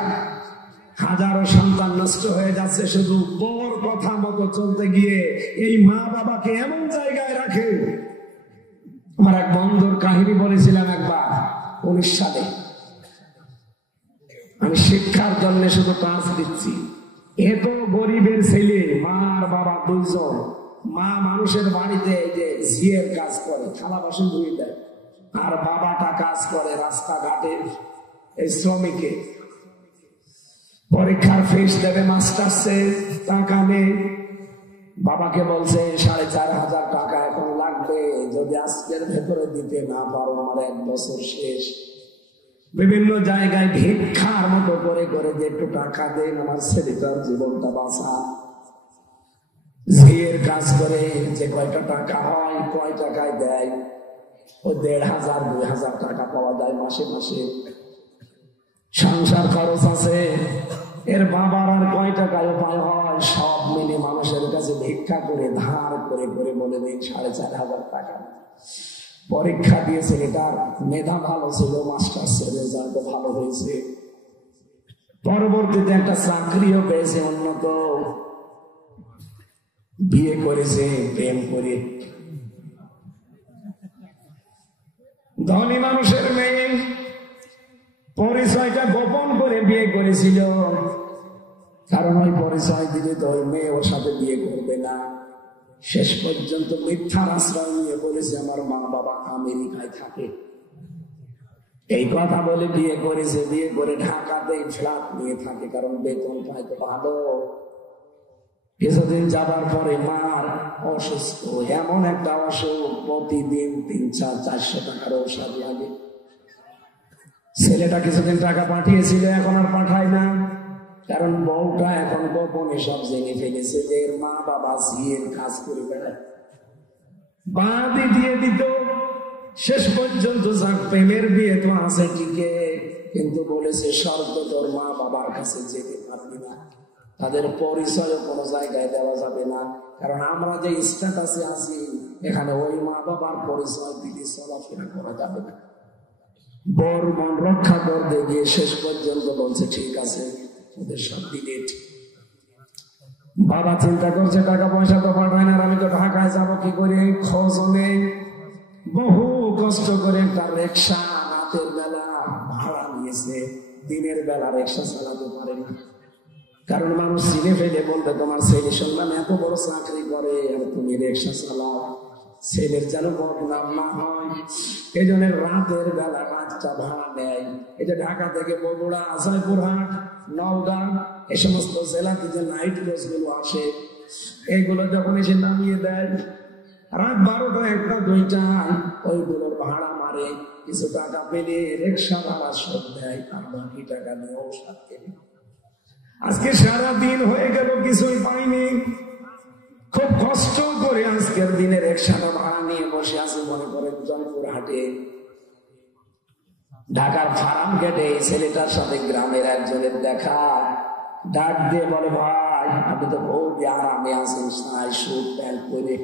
হাজারো সন্তান নষ্ট হয়ে যাচ্ছে শুধু বড় কথা মতো চলতে গিয়ে। এই মা বাবাকে এমন জায়গায় রাখে। আমার এক বন্ধুর কাহিনী বলেছিলাম একবার 19 সালে। আমি শিক্ষার জন্য শুধু ক্লাস দিচ্ছি। এত গরিবের ছেলে, মা আর বাবা দুইজন। মা মানুষের বাড়িতে এই যে ঝিয়ের কাজ করে, থালা বাসন ধুয়ে দেয়, আর বাবাটা কাজ করে রাস্তাঘাটে এই শ্রমিকে। পরীক্ষার ফিস দেবে মাস্টার্সে, টাকা নেই। বাবাকে বলছে 4,500 টাকা এখন লাগবে, যদি আজকের ভেতরে দিতে না পারো আমার 1 বছর শেষ। বিভিন্ন জায়গায় ভিক্ষার মতো করে করে যে একটু টাকা দেন, আমার ছেলেটার জীবনটা বাঁচা। ঝিয়ের কাজ করে যে কয়টা টাকা হয়, কয় টাকায় দেয়, ও 1,500 2,000 টাকা পাওয়া যায় মাসে মাসে। সংসার খরচ আছে, এর বাবার আর কয় টাকায় উপায় হয়, সব মিলে মানুষের কাছে ভিক্ষা করে ধার করে করে বলে দিন 4,500 টাকা। পরীক্ষা দিয়েছে, এটার মেধা ভালো ছিল, মাস্টার্সের রেজাল্ট ভালো হয়েছে। পরবর্তীতে একটা চাকরিও পেয়েছে উন্নত, বিয়ে করেছে প্রেম করে। ধনী মানুষের মেয়ে, পরিচয়টা গোপন করে বিয়ে করেছিল, কারণ ওই পরিচয় দিলে তো ওই মেয়ে ওর সাথে বিয়ে করবে না। শেষ পর্যন্ত মিথ্যার আশ্রয় নিয়ে বলেছে আমার মা বাবা আমেরিকায় থাকে। এই কথা বলে বিয়ে করেছে, বিয়ে করে ঢাকাতে ফ্ল্যাট নিয়ে থাকে, কারণ বেতন পায় তো ভালো। কিছুদিন যাবার পরে মার অসুস্থ, এমন একটা অসুখ, প্রতিদিন 300-400 টাকার ঔষধ লাগে। ছেলেটা কিছুদিন টাকা পাঠিয়েছিল, এখন আর পাঠায় না, কারণ বউটা এখন গোপনে সব জেনে ফেলেছে যে এর মা বাবা ঝিয়ের কাজ করে বেড়ায়। বাদই দিয়ে দিত। শেষ পর্যন্ত যাক, প্রেমের বিয়ে তো আছে ঠিকই, কিন্তু বলেছে শর্ত, তোর মা বাবার কাছে যেতে পারবি না, তাদের পরিচয় কোনো জায়গায় দেওয়া যাবে না, কারণ আমরা যে স্ট্যাটাসে আছি এখানে ওই মা বাবার পরিচয় দিলে চলাফেরা করা যাবে না। বর মন রক্ষা করতে গিয়ে শেষ পর্যন্ত বলছে ঠিক আছে, ওদের সব ডিলিট। বাবা চিন্তা করছে টাকা পয়সা তো পাঠায় না, আমি তো ঢাকায় যাবো কি করে, খোঁজ নেই। বহু কষ্ট করে একটা রিক্সা রাতের বেলা ভাড়া নিয়েছে, দিনের বেলা রিক্সা চালাতে পারে না, কারণ মানুষ চিনে ফেলে বলবে তোমার ছেলে শুনলাম এত বড় চাকরি করে আর তুমি রিক্সা চালাও, ছেলের যেন বদনাম না হয়। এই জন্য রাতের বেলা রাতটা ভাড়া নেয়। এই যে ঢাকা থেকে বগুড়া, জয়পুরহাট, নওগাঁ, এই সমস্ত জেলাতে যে নাইট বাস গুলো আসে, এইগুলো যখন এসে নামিয়ে দেয় রাত 12টা 1টা 2টায়, ওইগুলোর ভাড়া মারে, কিছু টাকা পেলে রিক্সা ভাড়া শোধ দেয়, আর বাকি টাকা নিয়ে ঔষধ কেনে। আজকে সারাদিন হয়ে গেল, কিছুই পাইনি, খুব কষ্ট করে আজকের দিনে রিক্সাটা ভাড়া নিয়ে বসে আছে। মনে করেন জয়পুরহাটে, ঢাকার ফার্ম গেটে এই ছেলেটার সাথে গ্রামের একজনের দেখা, ডাক দিয়ে বলে ভাই আপনি তো খুব আরামে আছেন, স্যুট প্যান্ট পরে,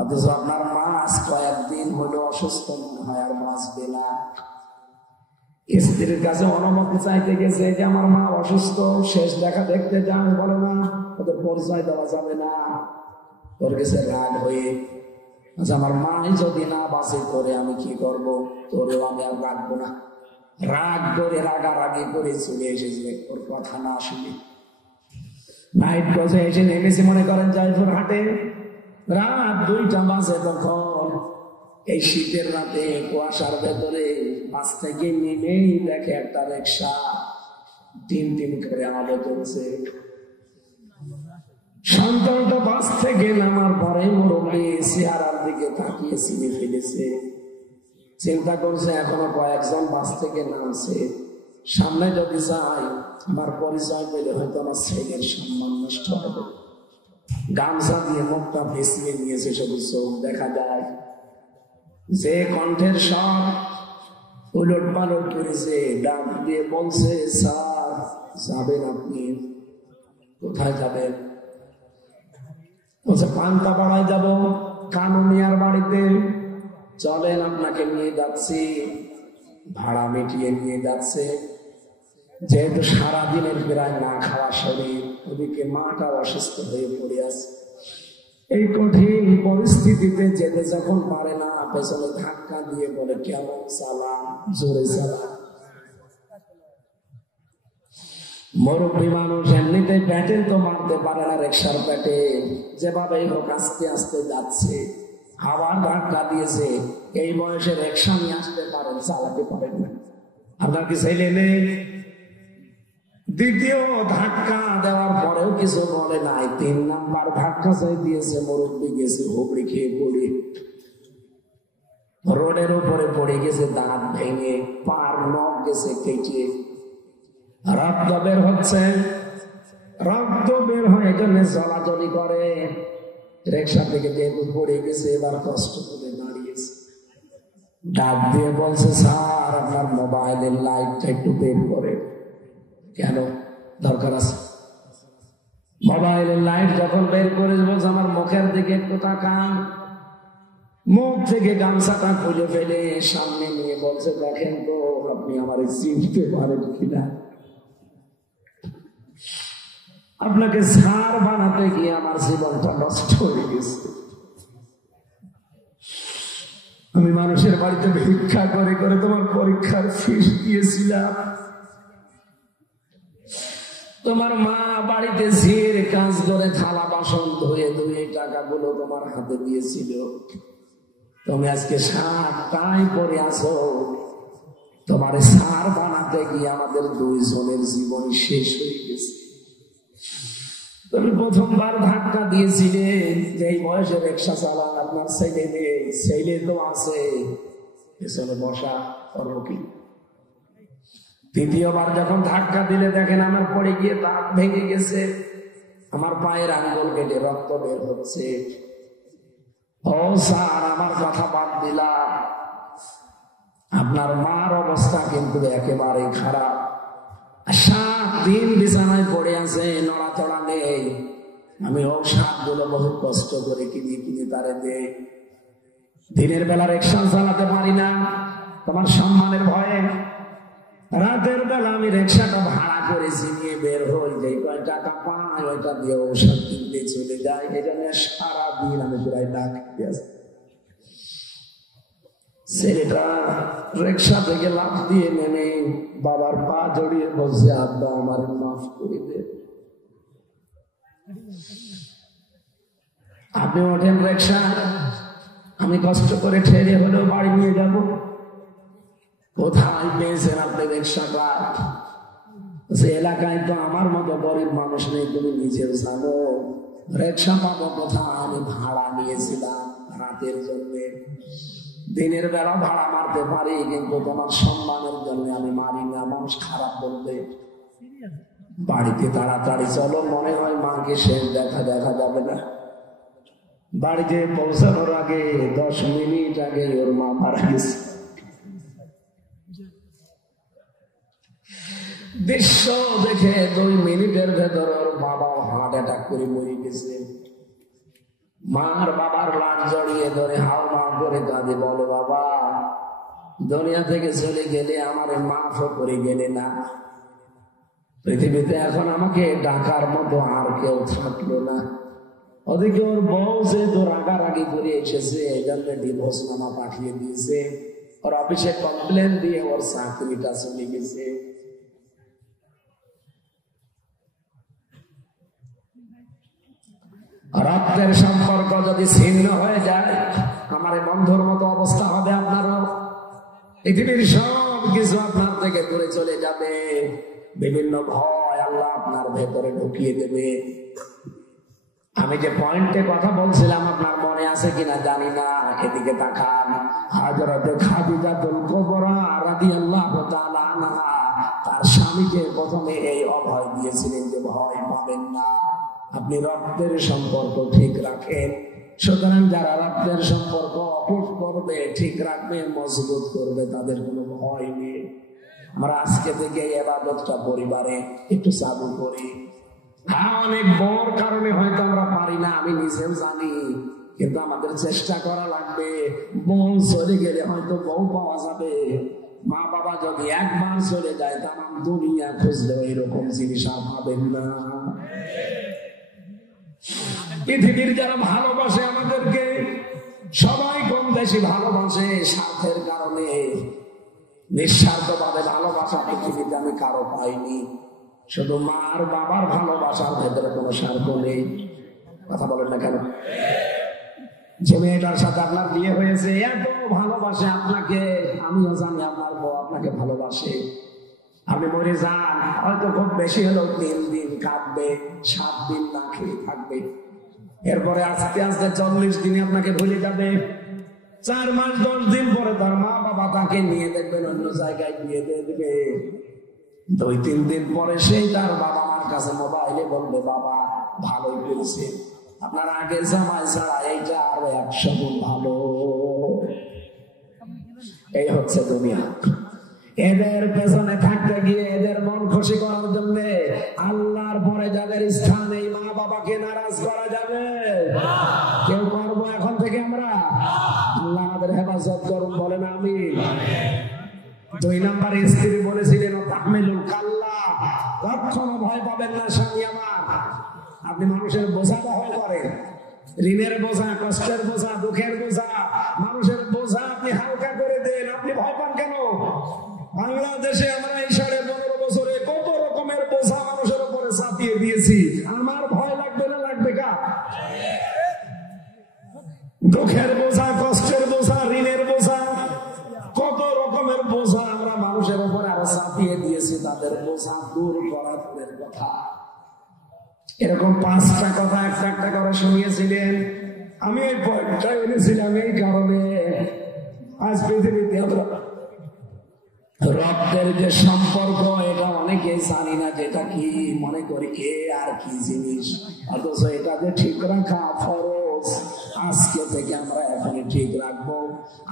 অথচ আপনার মাছ কয়েকদিন হলো অসুস্থ মনে হয়, আর বাঁচবে না। স্ত্রীর কাছে অনুমতি চাইতে গেছে যে আমার মা অসুস্থ, শেষ দেখা দেখতে যান, বলে না ওদের পরিচয় দেওয়া যাবে না। ওর কাছে রাগ হয়ে, আচ্ছা আমার মাই যদি না বাঁচে করে আমি কি করব, তোরেও আমি আর রাখবো না। রাগ করে রাগারাগি করে চলে এসেছে, ওর কথা না শুনে। নাইট বাসে এসে নেমেছে মনে করেন জয়পুরহাটে, রাত 2টা বাজে তখন। এই শীতের রাতে কুয়াশার ভেতরে বাস থেকে নেমেই দেখে একটা রিক্সা টিন টিন করে আলো জ্বলছে। সন্তানটা বাস থেকে নামার পরে মুরব্বী চেহারার দিকে তাকিয়ে চিনে ফেলেছে। চিন্তা করছে এখনো কয়েকজন বাস থেকে নামছে, সামনে যদি যাই আমার পরিচয় পেলে হয়তো আমার ছেলের সম্মান নষ্ট হবে। গামছা দিয়ে মুখটা ভেসিয়ে নিয়েছে, শুধু চোখ দেখা যায়। যে কণ্ঠের সব উলট পালট করেছে, ডাক দিয়ে বলছে স্যার যাবেন আপনি? কোথায় যাবেন? বলছে পান্তাপাড়ায় যাব, কানুনিয়ার বাড়িতে। চলেন আপনাকে নিয়ে যাচ্ছি। ভাড়া মিটিয়ে নিয়ে যাচ্ছে। যেহেতু সারাদিনের প্রায় না খাওয়া শরীর, ওদিকে মাটা অসুস্থ হয়ে পড়ে আছে। এই কঠিন পরিস্থিতিতে যেতে যখন পারে না, পেছনে ধাক্কা দিয়ে বলে কেমন চালান, জোরে চালান। মুরব্বী মানুষ এমনিতে প্যাটেল তো মারতে পারে না, রিকশার প্যাটে যেভাবে হোক আস্তে আস্তে যাচ্ছে, আবার ধাক্কা দিয়েছে। এই বয়সে রিকশা নিয়ে আসতে পারেন, চালাতে পারেন না। আপনার কি ছেলে নেই? দ্বিতীয় ধাক্কা দেওয়ার পরেও কিছু বলে নাই, 3 নাম্বার ধাক্কা চাই দিয়েছে। মুরব্বী গেছে হুবড়ি খেয়ে পড়ে, রোডের উপরে পড়ে গেছে, দাঁত ভেঙে, পার নখ গেছে কেটে, রক্ত বের হচ্ছে। রক্ত বের হয়ে জন্য চলাচলি করে। রিকশা থেকে যেহেতু পড়ে গেছে, এবার কষ্ট করে দাঁড়িয়েছে। ডাক দিয়ে বলছে, স্যার আপনার মোবাইলের লাইটটা একটু বের করে। কেন? দরকার আছে। মোবাইলের লাইট যখন বের করে বলছে, আমার মুখের দিকে একটু তাকান। মুখ থেকে গামছাটা খুলে ফেলে সামনে নিয়ে বলছে, দেখেন তো আপনি আমার চিনতে পারেন কিনা। আপনাকে সার বানাতে গিয়ে আমার জীবনটা নষ্ট হয়ে গেছে। আমি মানুষের বাড়িতে ভিক্ষা করে করে তোমার পরীক্ষার ফিস দিয়েছিলাম। তোমার মা বাড়িতে ঝির কাজ করে থালা বাসন ধুয়ে ধুয়ে টাকাগুলো তোমার হাতে দিয়েছিল। তুমি আজকে সারটাই পরে আসো। তোমার সার বানাতে গিয়ে আমাদের 2 জনের জীবন শেষ হয়ে গেছে। তুমি প্রথমবার ধাক্কা দিয়েছিলে, যে এই বয়সে রিকশা চালান, আপনার ছেলে নেই, ছেলে তো আছে পেছনে বসা, করবো কি? দ্বিতীয়বার যখন ধাক্কা দিলে দেখেন আমার পড়ে গিয়ে দাঁত ভেঙে গেছে, আমার পায়ের আঙ্গুল কেটে রক্ত বের হচ্ছে। ও স্যার, আমার কথা বাদ দিলাম, আপনার মার অবস্থা কিন্তু একেবারে খারাপ। 7 দিন বিছানায় পড়ে আছে, নড়াচড়া নেই। আমি ঔষধগুলো বহু কষ্ট করে কিনে কিনে তারে দেই। দিনের বেলা রিকশা চালাতে পারি না তোমার সম্মানের ভয়ে। রাতের বেলা আমি রিকশাটা ভাড়া করেছি, নিয়ে বের হই, যে কয় টাকা পাই ওইটা দিয়ে ঔষধ কিনতে চলে যায়। এই জন্য সারাদিন আমি প্রায় ডাক খেতে আছি। ছেলেটা রিকশা থেকে লাফ দিয়ে নেমে বাবার পা জড়িয়ে বলছে, আব্বা আমার মাফ করে দে। আপনি ওঠেন রিকশা, আমি কষ্ট করে ঠেলে হলেও বাড়ি নিয়ে যাব। কোথায় পেয়েছেন আপনি রিকশাটা? সে এলাকায় তো আমার মতো গরিব মানুষ নেই, তুমি নিজেও জানো। রিকশা পাবো কোথায়? আমি ভাড়া নিয়েছিলাম রাতের জন্য। দিনের বেলা ভাড়া মারতে পারি, কিন্তু তোমার সম্মানের জন্য আমি মারি না, মানুষ খারাপ বলবে। বাড়িতে তাড়াতাড়ি চলো, মনে হয় মাকে শেষ দেখা যাবে না। বাড়িতে পৌঁছানোর আগে 10 মিনিট আগে ওর মা মারা গেছে। দৃশ্য দেখে 2 মিনিটের ভেতর ওর বাবা হার্ট অ্যাটাক করে মরে গেছে। মার বাবার লাশ জড়িয়ে ধরে হাওমাও করে কাঁদে, বলে বাবা দুনিয়া থেকে চলে গেলে আমার মাফ করে গেলে না। পৃথিবীতে এখন আমাকে ডাকার মতো আর কেউ থাকলো না। ওদিকে ওর বউ যে তো রাগারাগি করে এসেছে, এই জন্য ডিভোর্স নামা পাঠিয়ে দিয়েছে। ওর অফিসে কমপ্লেন দিয়ে ওর চাকরিটা চলে গেছে। রক্তের সম্পর্ক যদি ছিন্ন হয়ে যায়, আমার বন্ধুর মতো অবস্থা হবে আপনারও। পৃথিবীর সব কিছু আপনার থেকে দূরে চলে যাবে। বিভিন্ন ভয় আল্লাহ আপনার ভেতরে ঢুকিয়ে দেবে। আমি যে পয়েন্টে কথা বলছিলাম আপনার মনে আছে কিনা জানি না, এদিকে তাকান। হযরত খাদিজাতুল কুবরা রাদিয়াল্লাহু তাআলা আনহা তার স্বামীকে প্রথমে এই অভয় দিয়েছিলেন যে ভয় পাবেন না, আপনি রক্তের সম্পর্ক ঠিক রাখেন। সুতরাং যারা রক্তের সম্পর্ক অটুট করবে, ঠিক রাখবে, মজবুত করবে, তাদের কোনো ভয় নেই। আমরা আজকে থেকে ইবাদতটা পরিবারে একটু চালু করি। হ্যাঁ, অনেক বড় কারণে হয়তো আমরা পারি না, আমি নিজেও জানি, কিন্তু আমাদের চেষ্টা করা লাগবে। বউ চলে গেলে হয়তো বউ পাওয়া যাবে, মা বাবা যদি একবার চলে যায় তার দুনিয়া খুঁজলেও এরকম জিনিস আর পাবেন না। পৃথিবীর যারা ভালোবাসে আমাদেরকে সবাই কম বেশি ভালোবাসে স্বার্থের কারণে। নিঃস্বার্থভাবে ভালোবাসা পৃথিবীতে আমি কারো পাইনি। শুধু মা আর বাবার ভালোবাসার ভেতরে কোনো স্বার্থ নেই। কথা বলেন না কেন? যে মেয়েটার সাথে আপনার বিয়ে হয়েছে এত ভালোবাসে আপনাকে, আমিও জানি আপনার বউ আপনাকে ভালোবাসে। আপনি মরে যান হয়তো খুব বেশি হলেও 3 দিন কাঁদবে, 7 দিন না খেয়ে থাকবে। এরপরে আস্তে আস্তে 40 দিনে আপনাকে ভুলে যাবে। 4 মাস 10 দিন পরে তার মা বাবা তাকে নিয়ে দেখবেন অন্য জায়গায় বিয়ে দিয়ে দেবে। 2-3 দিন পরে সেই তার বাবা মার কাছে মোবাইলে বলবে, বাবা ভালোই পেয়েছে, আপনার আগে জামাই ছাড়া এইটা আরো 100 গুণ ভালো। এই হচ্ছে দুনিয়া। এদের পেছনে থাকতে গিয়ে এদের মন খুশি করার জন্য আল্লাহর পরে যাদের স্থান, এই মা বাবাকে নারাজ করা যাবে? কেউ করবো এখন থেকে আমরা? আল্লাহ আমাদের হেফাজত করুন, বলেন আমিন। 2 নাম্বার স্ত্রী বলেছিলেন, তাহমিলুল কাল্লা, কখনো ভয় পাবেন না স্বামী আমার। আপনি মানুষের বোঝা বহন করেন, ঋণের বোঝা, কষ্টের বোঝা, দুঃখের বোঝা, মানুষের বোঝা আপনি হালকা করে দেন। আপনি ভয় পান কেন? বাংলাদেশে আমরা এই 15.5 বছরে কত রকমের বোঝা মানুষের উপরে চাপিয়ে দিয়েছি। আমার ভয় লাগবে না? লাগবে কা? দুঃখের বোঝা, কষ্টের বোঝা, ঋণের বোঝা, কত রকমের বোঝা আমরা মানুষের উপরে আরো চাপিয়ে দিয়েছি। তাদের বোঝা দূর করার কথা। এরকম 5টা কথা একটা একটা করে শুনিয়েছিলেন। আমি এই পয়েন্টটা এনেছিলাম এই কারণে, আজ পৃথিবীতে রক্তের যে সম্পর্ক এটা অনেকেই জানি না, যেটা কি মনে করি এ আর কি জিনিস, অথচ এটা যে ঠিক রাখা ফরজ। আজকে থেকে আমরা এখনই ঠিক রাখবো।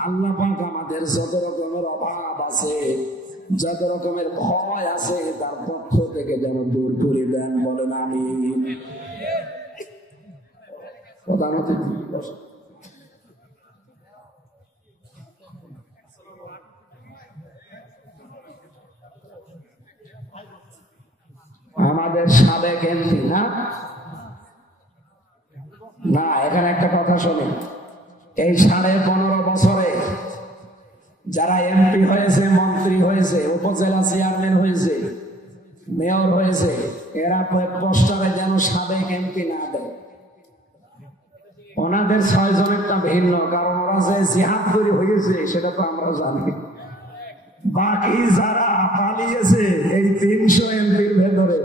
আল্লাহ পাক আমাদের যত রকমের অভাব আছে, যত রকমের ভয় আছে, তার পক্ষ থেকে যেন দূর করে দেন, বলেন আমিন। আমাদের সাবেক এমপি না, এখানে একটা কথা শোনেন। এই 15.5 বছরে যারা এমপি হয়েছে, মন্ত্রী হয়েছে, উপজেলা চেয়ারম্যান হয়েছে, মেয়র হয়েছে, এরা পোস্টারে যেন সাবেক এমপি না দেয়। ওনাদের 6 জনেরটা ভিন্ন, কারণ ওরা যে জিহাদ করে হয়েছে সেটা তো আমরা জানি। বাকি যারা পালিয়েছে এই 300 এমপির ভেতরে,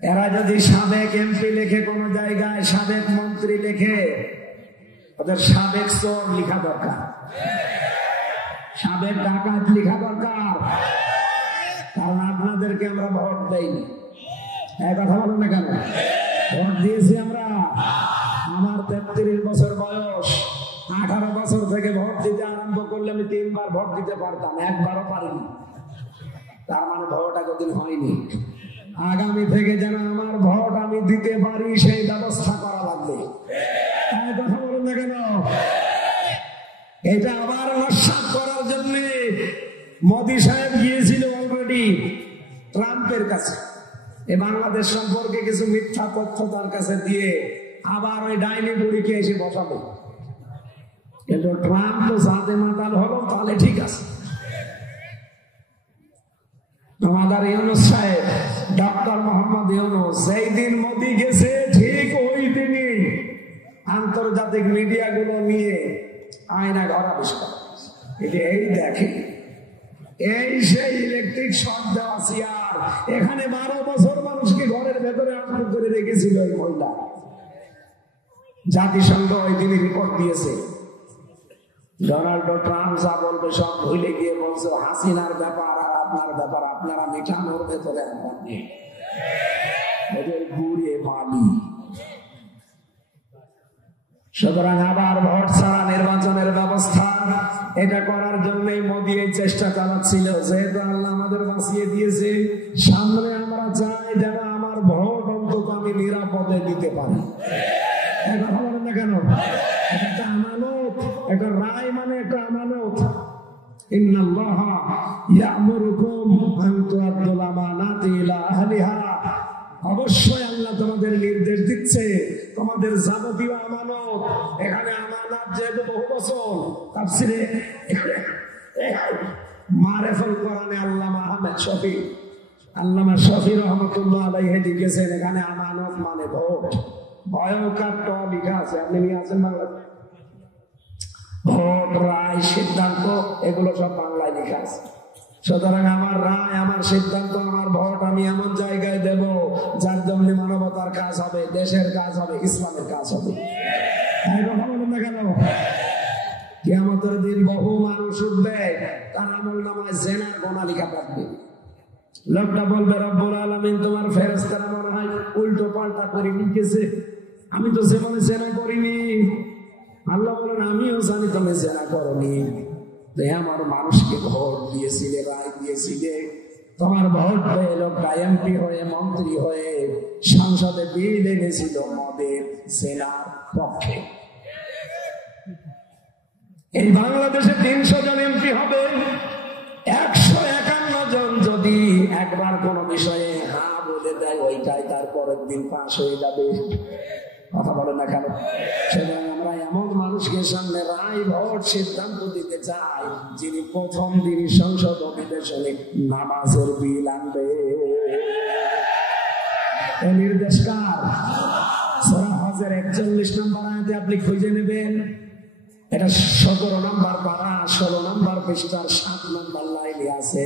এরা যদি সাবেক এমপি লেখে কোন জায়গায়, সাবেক মন্ত্রী লেখে, ওদের সাবেক চোর লেখা দরকার, সাবেক ডাকাত লেখা দরকার। কারণ আপনাদেরকে আমরা ভোট দেইনি। কথা বলুন না কেন? ভোট দিয়েছি আমরা। আমার 33 বছর বয়স, 18 বছর থেকে ভোট দিতে আরম্ভ করলে আমি 3 বার ভোট দিতে পারতাম, একবারও পারিনি। তার মানে ভোট এতদিন হয়নি। আগামী থেকে যেন আমার ভোট আমি দিতে পারি সেই ব্যবস্থা করা লাগবে। কথা বলুন না কেন? এটা আবার নস্যাৎ করার জন্য মোদী সাহেব গিয়েছিল অলরেডি ট্রাম্পের কাছে। এই বাংলাদেশ সম্পর্কে কিছু মিথ্যা তথ্য তার কাছে দিয়ে আবার ওই ডাইনি বুড়িকে এসে বসাবে। কিন্তু ট্রাম্প তো সাথে মাতাল হলো, তাহলে ঠিক আছে। আমাদের ইউনূস সাহেব, ডক্টর মোহাম্মদ ইউনূস, সেই দিন মোদী গেছে ঠিক ওই দিনই আন্তর্জাতিক মিডিয়া গুলো নিয়ে আয়না ঘর আবিষ্কার। এই দেখে, এই সেই ইলেকট্রিক শক দেওয়া চেয়ার, এখানে 12 বছর মানুষকে ঘরের ভেতরে আটক করে রেখেছিল এই মহিলা। জাতিসংঘ ওই দিনই রিপোর্ট দিয়েছে। ডোনাল্ড ট্রাম্প যা বলবে সব ভুলে গিয়ে বলছে হাসিনার ব্যাপার আর আপনার ব্যাপার, আপনারা মিঠানোর ভেতরে ঘুরিয়ে পালি। সুতরাং আবার ভোট ছাড়া নির্বাচনের ব্যবস্থা, এটা করার জন্যই মোদী এই চেষ্টা চালাচ্ছিল। যেহেতু আল্লাহ আমাদের বাঁচিয়ে দিয়েছে, সামনে আমরা চাই যেন আমার ভোট অন্তত আমি নিরাপদে দিতে পারি। কথা বলেন না কেন? একটা আমানত, একটা রায় মানে একটা আমানত। ইন্নাল্লাহা ইয়া'মুরুকুম আন তু'আদ্দুল আমানাতি ইলা আহলিহা, অবশ্যই আল্লাহ তোমাদের নির্দেশ দিচ্ছে তোমাদের যাবতীয় আমানত, এখানে আমানত যেহেতু বহু বছর তাফসিরে মারিফুল কোরআনে আল্লামা শফি রহমাতুল্লাহ আলাইহি লিখেছেন, এখানে আমানত মানে ভোট, ভয়ঙ্কর ট লেখা আছে, আপনি নিয়ে আসেন বাংলাতে, ভোট, রায়, সিদ্ধান্ত, এগুলো সব বাংলায় লেখা আছে। সুতরাং আমার রায়, আমার সিদ্ধান্ত, আমার ভোট আমি এমন জায়গায় দেব যার জন্য মানবতার কাজ হবে, দেশের কাজ হবে, ইসলামের কাজ হবে। কথা বলুন না কেন? কিয়ামতের দিন বহু মানুষ উঠবে, তার আমলনামায় জিনার গোনা লেখা থাকবে। লোকটা বলবে, রব্বুল আলামিন তোমার ফেরেশতারা মনে হয় উল্টো পাল্টা করে লিখেছে, আমি তো জীবনে জিনা করিনি। আল্লাহ বলেন, আমিও জানি তুমি জিনা করনি, আমার মানুষকে ভোট দিয়েছিলে, রায় দিয়েছিলে, তোমার ভোট পেয়ে লোকটা এমপি হয়ে, মন্ত্রী হয়ে সংসদে বিল এনেছিল মদের জিনার পক্ষে। এই বাংলাদেশে 300 জন এমপি হবে, 151 জন যদি একবার কোন বিষয়ে হ্যাঁ বলে দেয়, ওইটাই তার পরের দিন পাশ হয়ে যাবে। কথা বলে না কেন? সেজন্য আমরা এমন মানুষকে সামনে রায়, ভোট, সিদ্ধান্ত দিতে চাই যিনি প্রথম দিন সংসদ অধিবেশনে নামাজের বিল আনবে। এই নির্দেশ কার? সূরা হজের 41 নম্বর আয়াতে আপনি খুঁজে নেবেন, এটা 17 নম্বর পারা 16 নম্বর পৃষ্ঠার 7 নম্বর লাইনে আছে,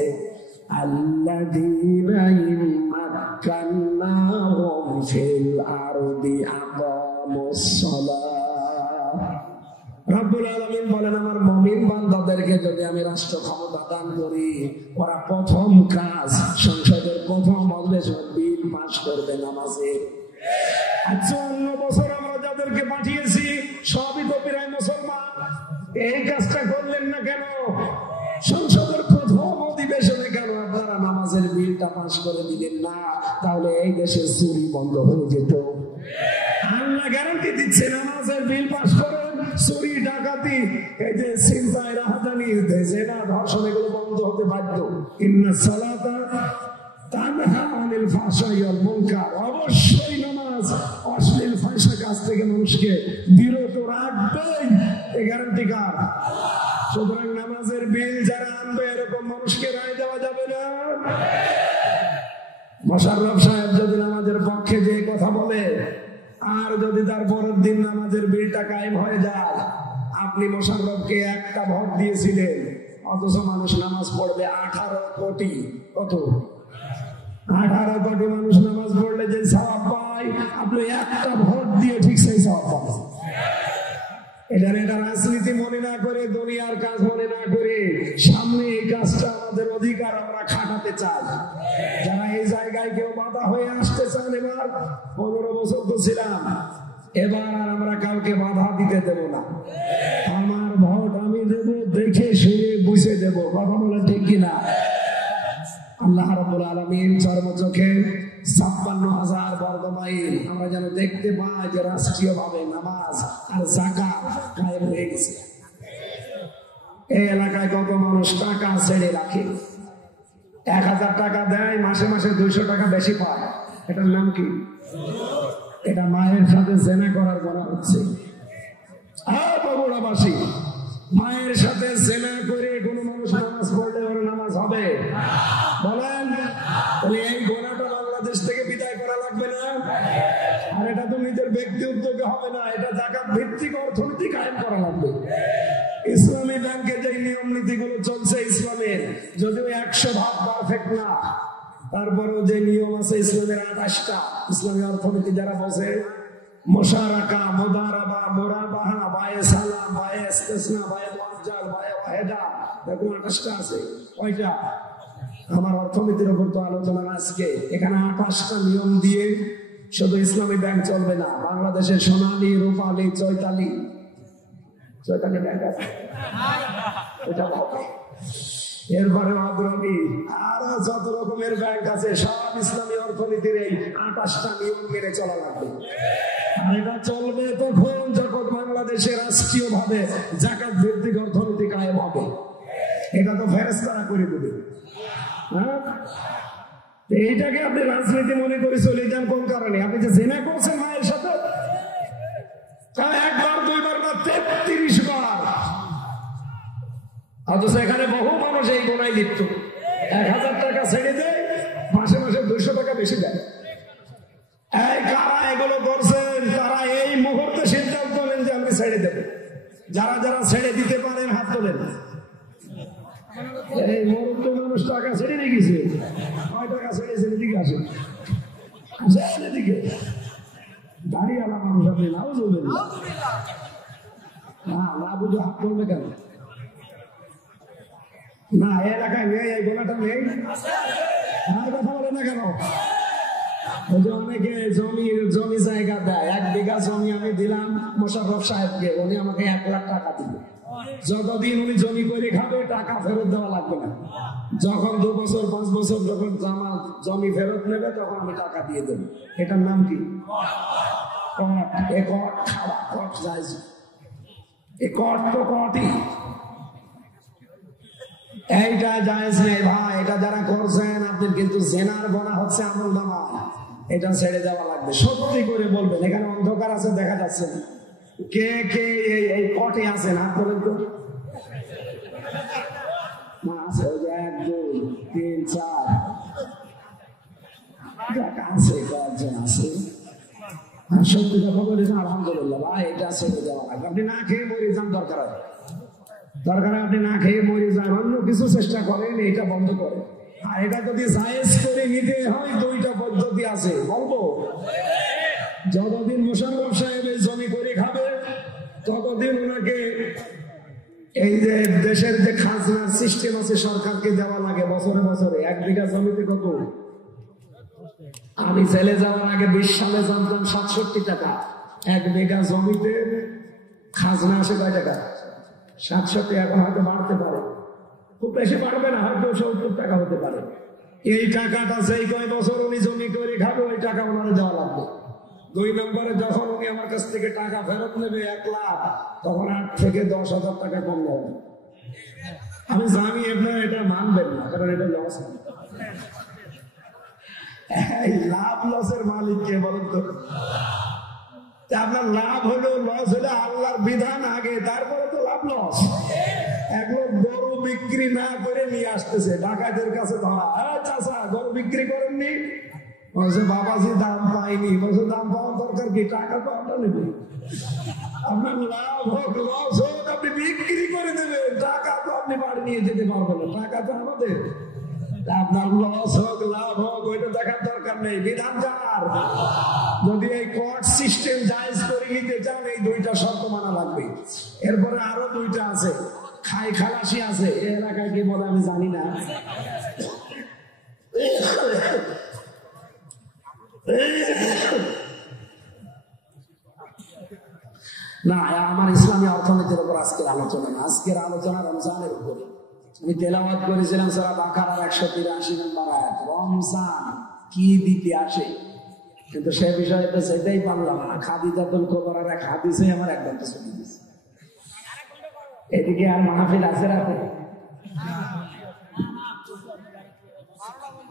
আল্লাযীনা ইম্মাক্কান্নাহুম ফিল আরদি আকামুস সালাহ। রব্বুল আলামিন বলেন, আমার মুমিন বান্দাদেরকে যদি আমি রাষ্ট্র ক্ষমতা দান করি, ওরা প্রথম কাজ সংসদের প্রথম মজলিসে বিল পাস করবে নামাজের। আচ্ছা, অন্য বছর আমরা যাদেরকে পাঠিয়েছি সবই তো প্রায় মুসলমান, এই কাজটা করলেন না কেন? সংসদের প্রথম অধিবেশনে কেন আপনারা নামাজের বিলটা পাস করে দিলেন না? তাহলে এই দেশে চুরি বন্ধ হয়ে যেত। আল্লাহ গ্যারান্টি দিচ্ছে, নামাজের বিল পাস করেন, চুরি, ডাকাতি, এই যে চিন্তায়, রাহাজানি, জেনা, ধর্ষণ, এগুলো বন্ধ হতে বাধ্য। ইন্নাস সালাতা তানহা আনিল ফাহশাই ওয়াল মুনকার, অবশ্যই নামাজ অশ্লীল ফাহিশা কাজ থেকে মানুষকে বিরত রাখবে, এই গ্যারান্টি কার? সুতরাং নামাজের বিল যারা আনবে এরকম মানুষকে রায় দেওয়া যাবে না। মোশাররফ সাহেব যদি নামাজের পক্ষে যে কথা বলে, আর যদি তার পরের দিন নামাজের বিলটা কায়েম হয়ে যায়, আপনি মোশাররফকে একটা ভোট দিয়েছিলেন, অথচ মানুষ নামাজ পড়বে 18 কোটি। কত? 18 কোটি মানুষ নামাজ পড়লে যে সওয়াব পায়, আপনি একটা ভোট দিয়ে ঠিক সেই সওয়াব পাবেন। এটা রাজনীতি মনে না করে, দুনিয়ার কাজ মনে না করে, সামনে এই কাজটা আমাদের অধিকার, আমরা খাটাতে চাই। যারা এই জায়গায় কেউ বাধা হয়ে আসতে চান, এবার 15 বছর তো ছিলাম, এবার আর আমরা কাউকে বাধা দিতে দেব না। আমার ভোট আমি দেব, দেখে শুনে বুঝে দেব। কথা বলে ঠিক কিনা? আল্লাহ রাব্বুল আলামিন চর্মচোখে 56,000 বর্গ মাইল আমরা যেন দেখতে পাই যে রাষ্ট্রীয় ভাবে নামাজ আর যাকাত কায়েম হয়ে গেছে। এই এলাকায় কত মানুষ টাকা ছেড়ে রাখে, 1000 টাকা দেয়, মাসে মাসে 200 টাকা বেশি পায়। এটার নাম কি? এটা মায়ের সাথে জেনা করার বলা হচ্ছে। বগুড়াবাসী, মায়ের সাথে জেনা করে কোন মানুষ নামাজ পড়লে ওর নামাজ হবে? বলেন। তাহলে এই গোনাটা বাংলাদেশ থেকে বিদায় করা লাগবে না? আর এটা তো নিজের ব্যক্তি উদ্যোগে হবে না, এটা যাকাত ভিত্তিক অর্থনীতি কায়েম করা লাগবে। ইসলামী ব্যাংকে যে নিয়ম নীতিগুলো চলছে ইসলামের, যদিও 100% পারফেক্ট না, তারপরেও যে নিয়ম আছে ইসলামের 28টা। ইসলামী অর্থনীতি যারা বসে, মুশারাকা, মুদারাবা, মুরাবাহা, বায়ে সালাম, বায়ে ইস্তিসনা, বায়ে মুআজ্জাল, বায়ে ওয়াহিদা, এরকম 28টা আছে। কয়টা? আমার অর্থনীতির উপর তো আলোচনা আজকে। এখানে 28টা নিয়ম দিয়ে শুধু ইসলামী ব্যাংক চলবে না, বাংলাদেশের সোনালী, রূপালী, চৈতালি ব্যাংক আছে, এটা ভালো। এরপরে অগ্রণী, আরো যত রকমের ব্যাংক আছে, সব ইসলামী অর্থনীতির এই 28টা নিয়ম মেনে চলা লাগবে। আর এটা চলবে তখন যখন বাংলাদেশে রাষ্ট্রীয় ভাবে যাকাত ভিত্তিক অর্থনীতি কায়েম হবে। এটা তো ফেরেশতারা করে দেবে। হ্যাঁ, এইটাকে আপনি রাজনীতি মনে করে চলে যান কোন কারণে? আপনি যে জেনা করছেন মায়ের সাথে, একবার দুইবার না 33 বার, অথচ এখানে বহু মানুষ এই গোনায় লিপ্ত। 1000 টাকা ছেড়ে দেয়, মাসে মাসে 200 টাকা বেশি দেয়। এই কারা এগুলো করছেন তারা এই মুহূর্তে সিদ্ধান্ত নেন যে আমি ছেড়ে দেব। যারা যারা ছেড়ে দিতে পারেন হাত তোলেন। এই মুহূর্তে মানুষ টাকা ছেড়ে দিয়ে গেছে। 9 টাকা ছেড়েছে, এদিকে আসেন, এদিকে দাঁড়িয়েলা মানুষ, আপনি নাও চলবেন না, না বুঝে হাত তুলবে কেন? না এলাকায় নেই, এই গোলাটা নেই, আর কথা বলে না কেন? অনেকে জমি জায়গা দেয়, 1 বিঘা জমি আমি দিলাম মোশাররফ সাহেবকে, উনি আমাকে 1 লাখ টাকা দিবে। যতদিন উনি জমি করে খাবে টাকা ফেরত দেওয়া লাগবে না। যখন 2 বছর 5 বছর যখন জমি ফেরত নেবে তখন আমি টাকা দিয়ে দেবো। এটার নাম কি? এইটা জায়েজ নেই ভাই। এটা যারা করছেন আপনি কিন্তু জেনার গোনা হচ্ছে আমলনামা, এটা ছেড়ে দেওয়া লাগবে। সত্যি করে বলবেন, এখানে অন্ধকার আছে, দেখা যাচ্ছে না। কে কে এই কটে আছেন হাত বলেন তো? না আছে, ওই যে 1 2 3 4 আছে, কয়েকজন আছে। সত্যি কথা বলেছেন, আলহামদুলিল্লাহ ভাই, এটা ছেড়ে দেওয়া লাগবে। আপনি না খেয়ে মরে যান, দরকার আপনি না খেয়ে মরে যান, অন্য কিছু চেষ্টা করেন, এটা বন্ধ করেন। আর এটা যদি জায়েজ করে নিতে হয় 2টা পদ্ধতি আছে, বলবো। যতদিন মোশাররফ সাহেবের জমি করে খাবে ততদিন ওনাকে এই যে দেশের যে খাজনার সিস্টেম আছে সরকারকে দেওয়া লাগে বছরে বছরে। 1 বিঘা জমিতে কত? আমি জেলে যাওয়ার আগে 20 সালে জানতাম 67 টাকা। 1 বিঘা জমিতে খাজনা আসে কয় টাকা? 67। এখন হয়তো বাড়তে পারে, খুব বেশি বাড়বে না, হয়তো 70 টাকা হতে পারে। এই টাকাটা সেই কয় বছর উনি জমি করে খাবে, ওই টাকা ওনারা দেওয়া লাগবে। 2 নম্বরে যখন উনি আমার কাছ থেকে টাকা ফেরত নেবে 1 লাখ, তখন 8 থেকে 10,000 টাকা কম যাবে। আমি জানি আপনারা এটা মানবেন না, কারণ এটা লস। এই লাভ লসের মালিক কে বলেন তো? আপনার লাভ হলো লস হলে আল্লাহর বিধান আগে, তারপরে তো লাভ লস। এক লোক গরু বিক্রি না করে নিয়ে আসতেছে, ডাকাতের কাছে ধরা। চাচা গরু বিক্রি করেননি? বলছে বাবাজি দাম পাইনি। বলছে দাম পাওয়ার দরকার কি, টাকা তো আমরা নেব। আপনার লাভ হোক লস হোক আপনি বিক্রি করে দেবেন, টাকা তো আপনি বাড়ি নিয়ে যেতে পারবেন না, টাকা তো আমাদের। আপনার লস হোক লাভ হোক ওইটা দেখার দরকার নেই, বিধান কার? যদি এই কোর্ট সিস্টেম জায়েজ করে নিতে চান এই 2টা শর্ত মানা লাগবে। এরপরে আরো 2টা আছে, খাই খালাসি আছে। এই এলাকায় কি বলে আমি জানি না। না, আমার ইসলামী অর্থনীতির উপর আজকের আলোচনা না, আজকের আলোচনা রমজানের উপরে। আমি তেলাওয়াত করেছিলাম সূরা বাকারার 183 নম্বর আয়াত, রমজান কি দিতে আসে, কিন্তু সে বিষয়ে তো সেটাই পারলাম না। খাদিজাতুল কুবরার এক হাদিসে আমার একদম চলে গেছে। এদিকে আর মাহফিল আছে রাতে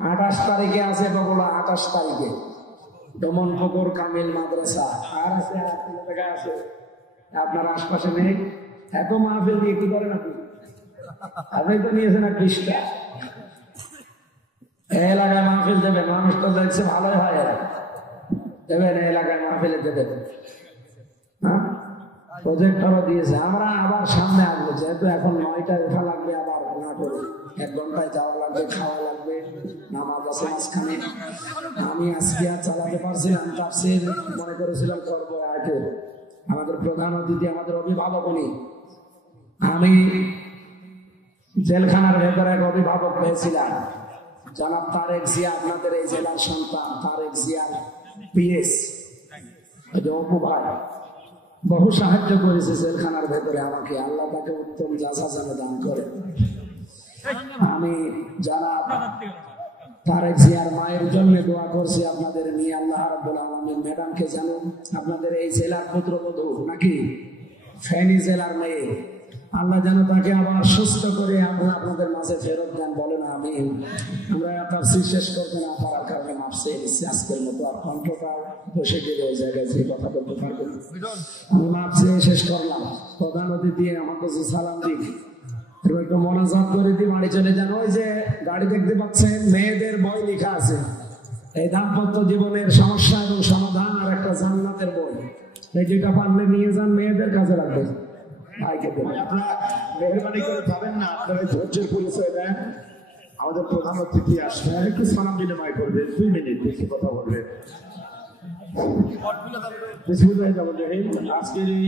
28 তারিখে আছে বগুড়া, 28 তারিখে দমনপুকুর কামিল মাদ্রাসা। আর আছে আছে আপনার আশপাশে নেই? এত মাহফিল দিয়ে কি করেন আপনি? আপনি তো নিয়েছেন এক 20টা। এলাকায় মাহফিল দেবেন, মানুষ তো দেখছে ভালোই হয়, দেবেন এলাকায় মাহফিলে দেবেন। হ্যাঁ, প্রজেক্টরও দিয়েছে। আমরা আবার সামনে আসবো, যেহেতু এখন 9টায় ওঠা লাগবে, আবার না করে 1 ঘন্টায় যাওয়া লাগবে, খাওয়া লাগবে, নামাজ আছে মাঝখানে। আমি আজকে আর চালাতে পারছিলাম, তাফসীর মনে করেছিলাম করবো। আগে আমাদের প্রধান অতিথি, আমাদের অভিভাবক উনি। আমি জেলখানার ভেতরে এক অভিভাবক পেয়েছিলাম, জনাব তারেক জিয়া, আপনাদের এই জেলার সন্তান তারেক জিয়ার পিএস অপু ভাই। বহু সাহায্য করেছে জেলখানার ভেতরে আমাকে, আল্লাহ তাকে উত্তম জাযা যেন দান করে। আমি জনাব তারেক জিয়ার মায়ের জন্য দোয়া করছি আপনাদের নিয়ে। আল্লাহ রাব্বুল আলামিন ম্যাডামকে যেন আপনাদের এই জেলার পুত্রবধূ, নাকি ফেনী জেলার মেয়ে, আল্লাহ যেন তাকে আবার সুস্থ করে আমরা আপনাদের মাঝে ফেরত দেন, বলে না আমি। আমরা তাফসীর শেষ করতে না পারার কারণে মাপ চেয়ে নিচ্ছি আজকের মতো। আর কণ্ঠটা বসে গেলে ওই জায়গায় যে কথা বলতে পারবেন, আমি মাপ চেয়ে শেষ করলাম। প্রধান অতিথি আমাকে যে সালাম দিক একটু মনোযোগ করে দিয়ে বাড়ি চলে যান। ওই যে গাড়ি দেখতে পাচ্ছেন, মেয়েদের বই লেখা আছে, এই দাম্পত্য জীবনের সমস্যা এবং সমাধান, আর একটা জান্নাতের বই। এই দুইটা পারলে নিয়ে যান, মেয়েদের কাজে রাখবেন। আপনারা মেহরবানি করে পাবেন না, আপনারা ধৈর্যের পরিচয় দেন। আমাদের প্রধান অতিথি আসবে, একটু সালাম বিনিময় করবেন, 2 মিনিট বেশি কথা বলবেন। আজকের এই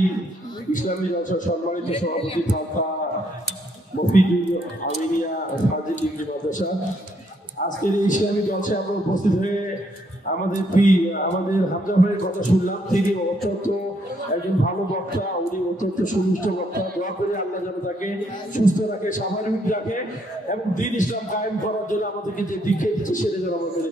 ইসলামী জলসার সম্মানিত সভাপতি তথা মফিজুল আমিনিয়া ফাজিল ডিগ্রি মাদ্রাসা, আজকের এই ইসলামী জলসায় আমরা উপস্থিত হয়ে আমাদের হামজা ভাইয়ের কথা শুনলাম। তিনি অত্যন্ত একজন ভালো বক্তা, উনি অত্যন্ত সুনিষ্ঠ বক্তা। দোয়া করে আল্লাহ যেন তাকে সুস্থ রাখে, স্বাভাবিক রাখে এবং দ্বীন ইসলাম কায়েম করার জন্য আমাদেরকে যে দিকে দিচ্ছে সেটা যেন আমাদের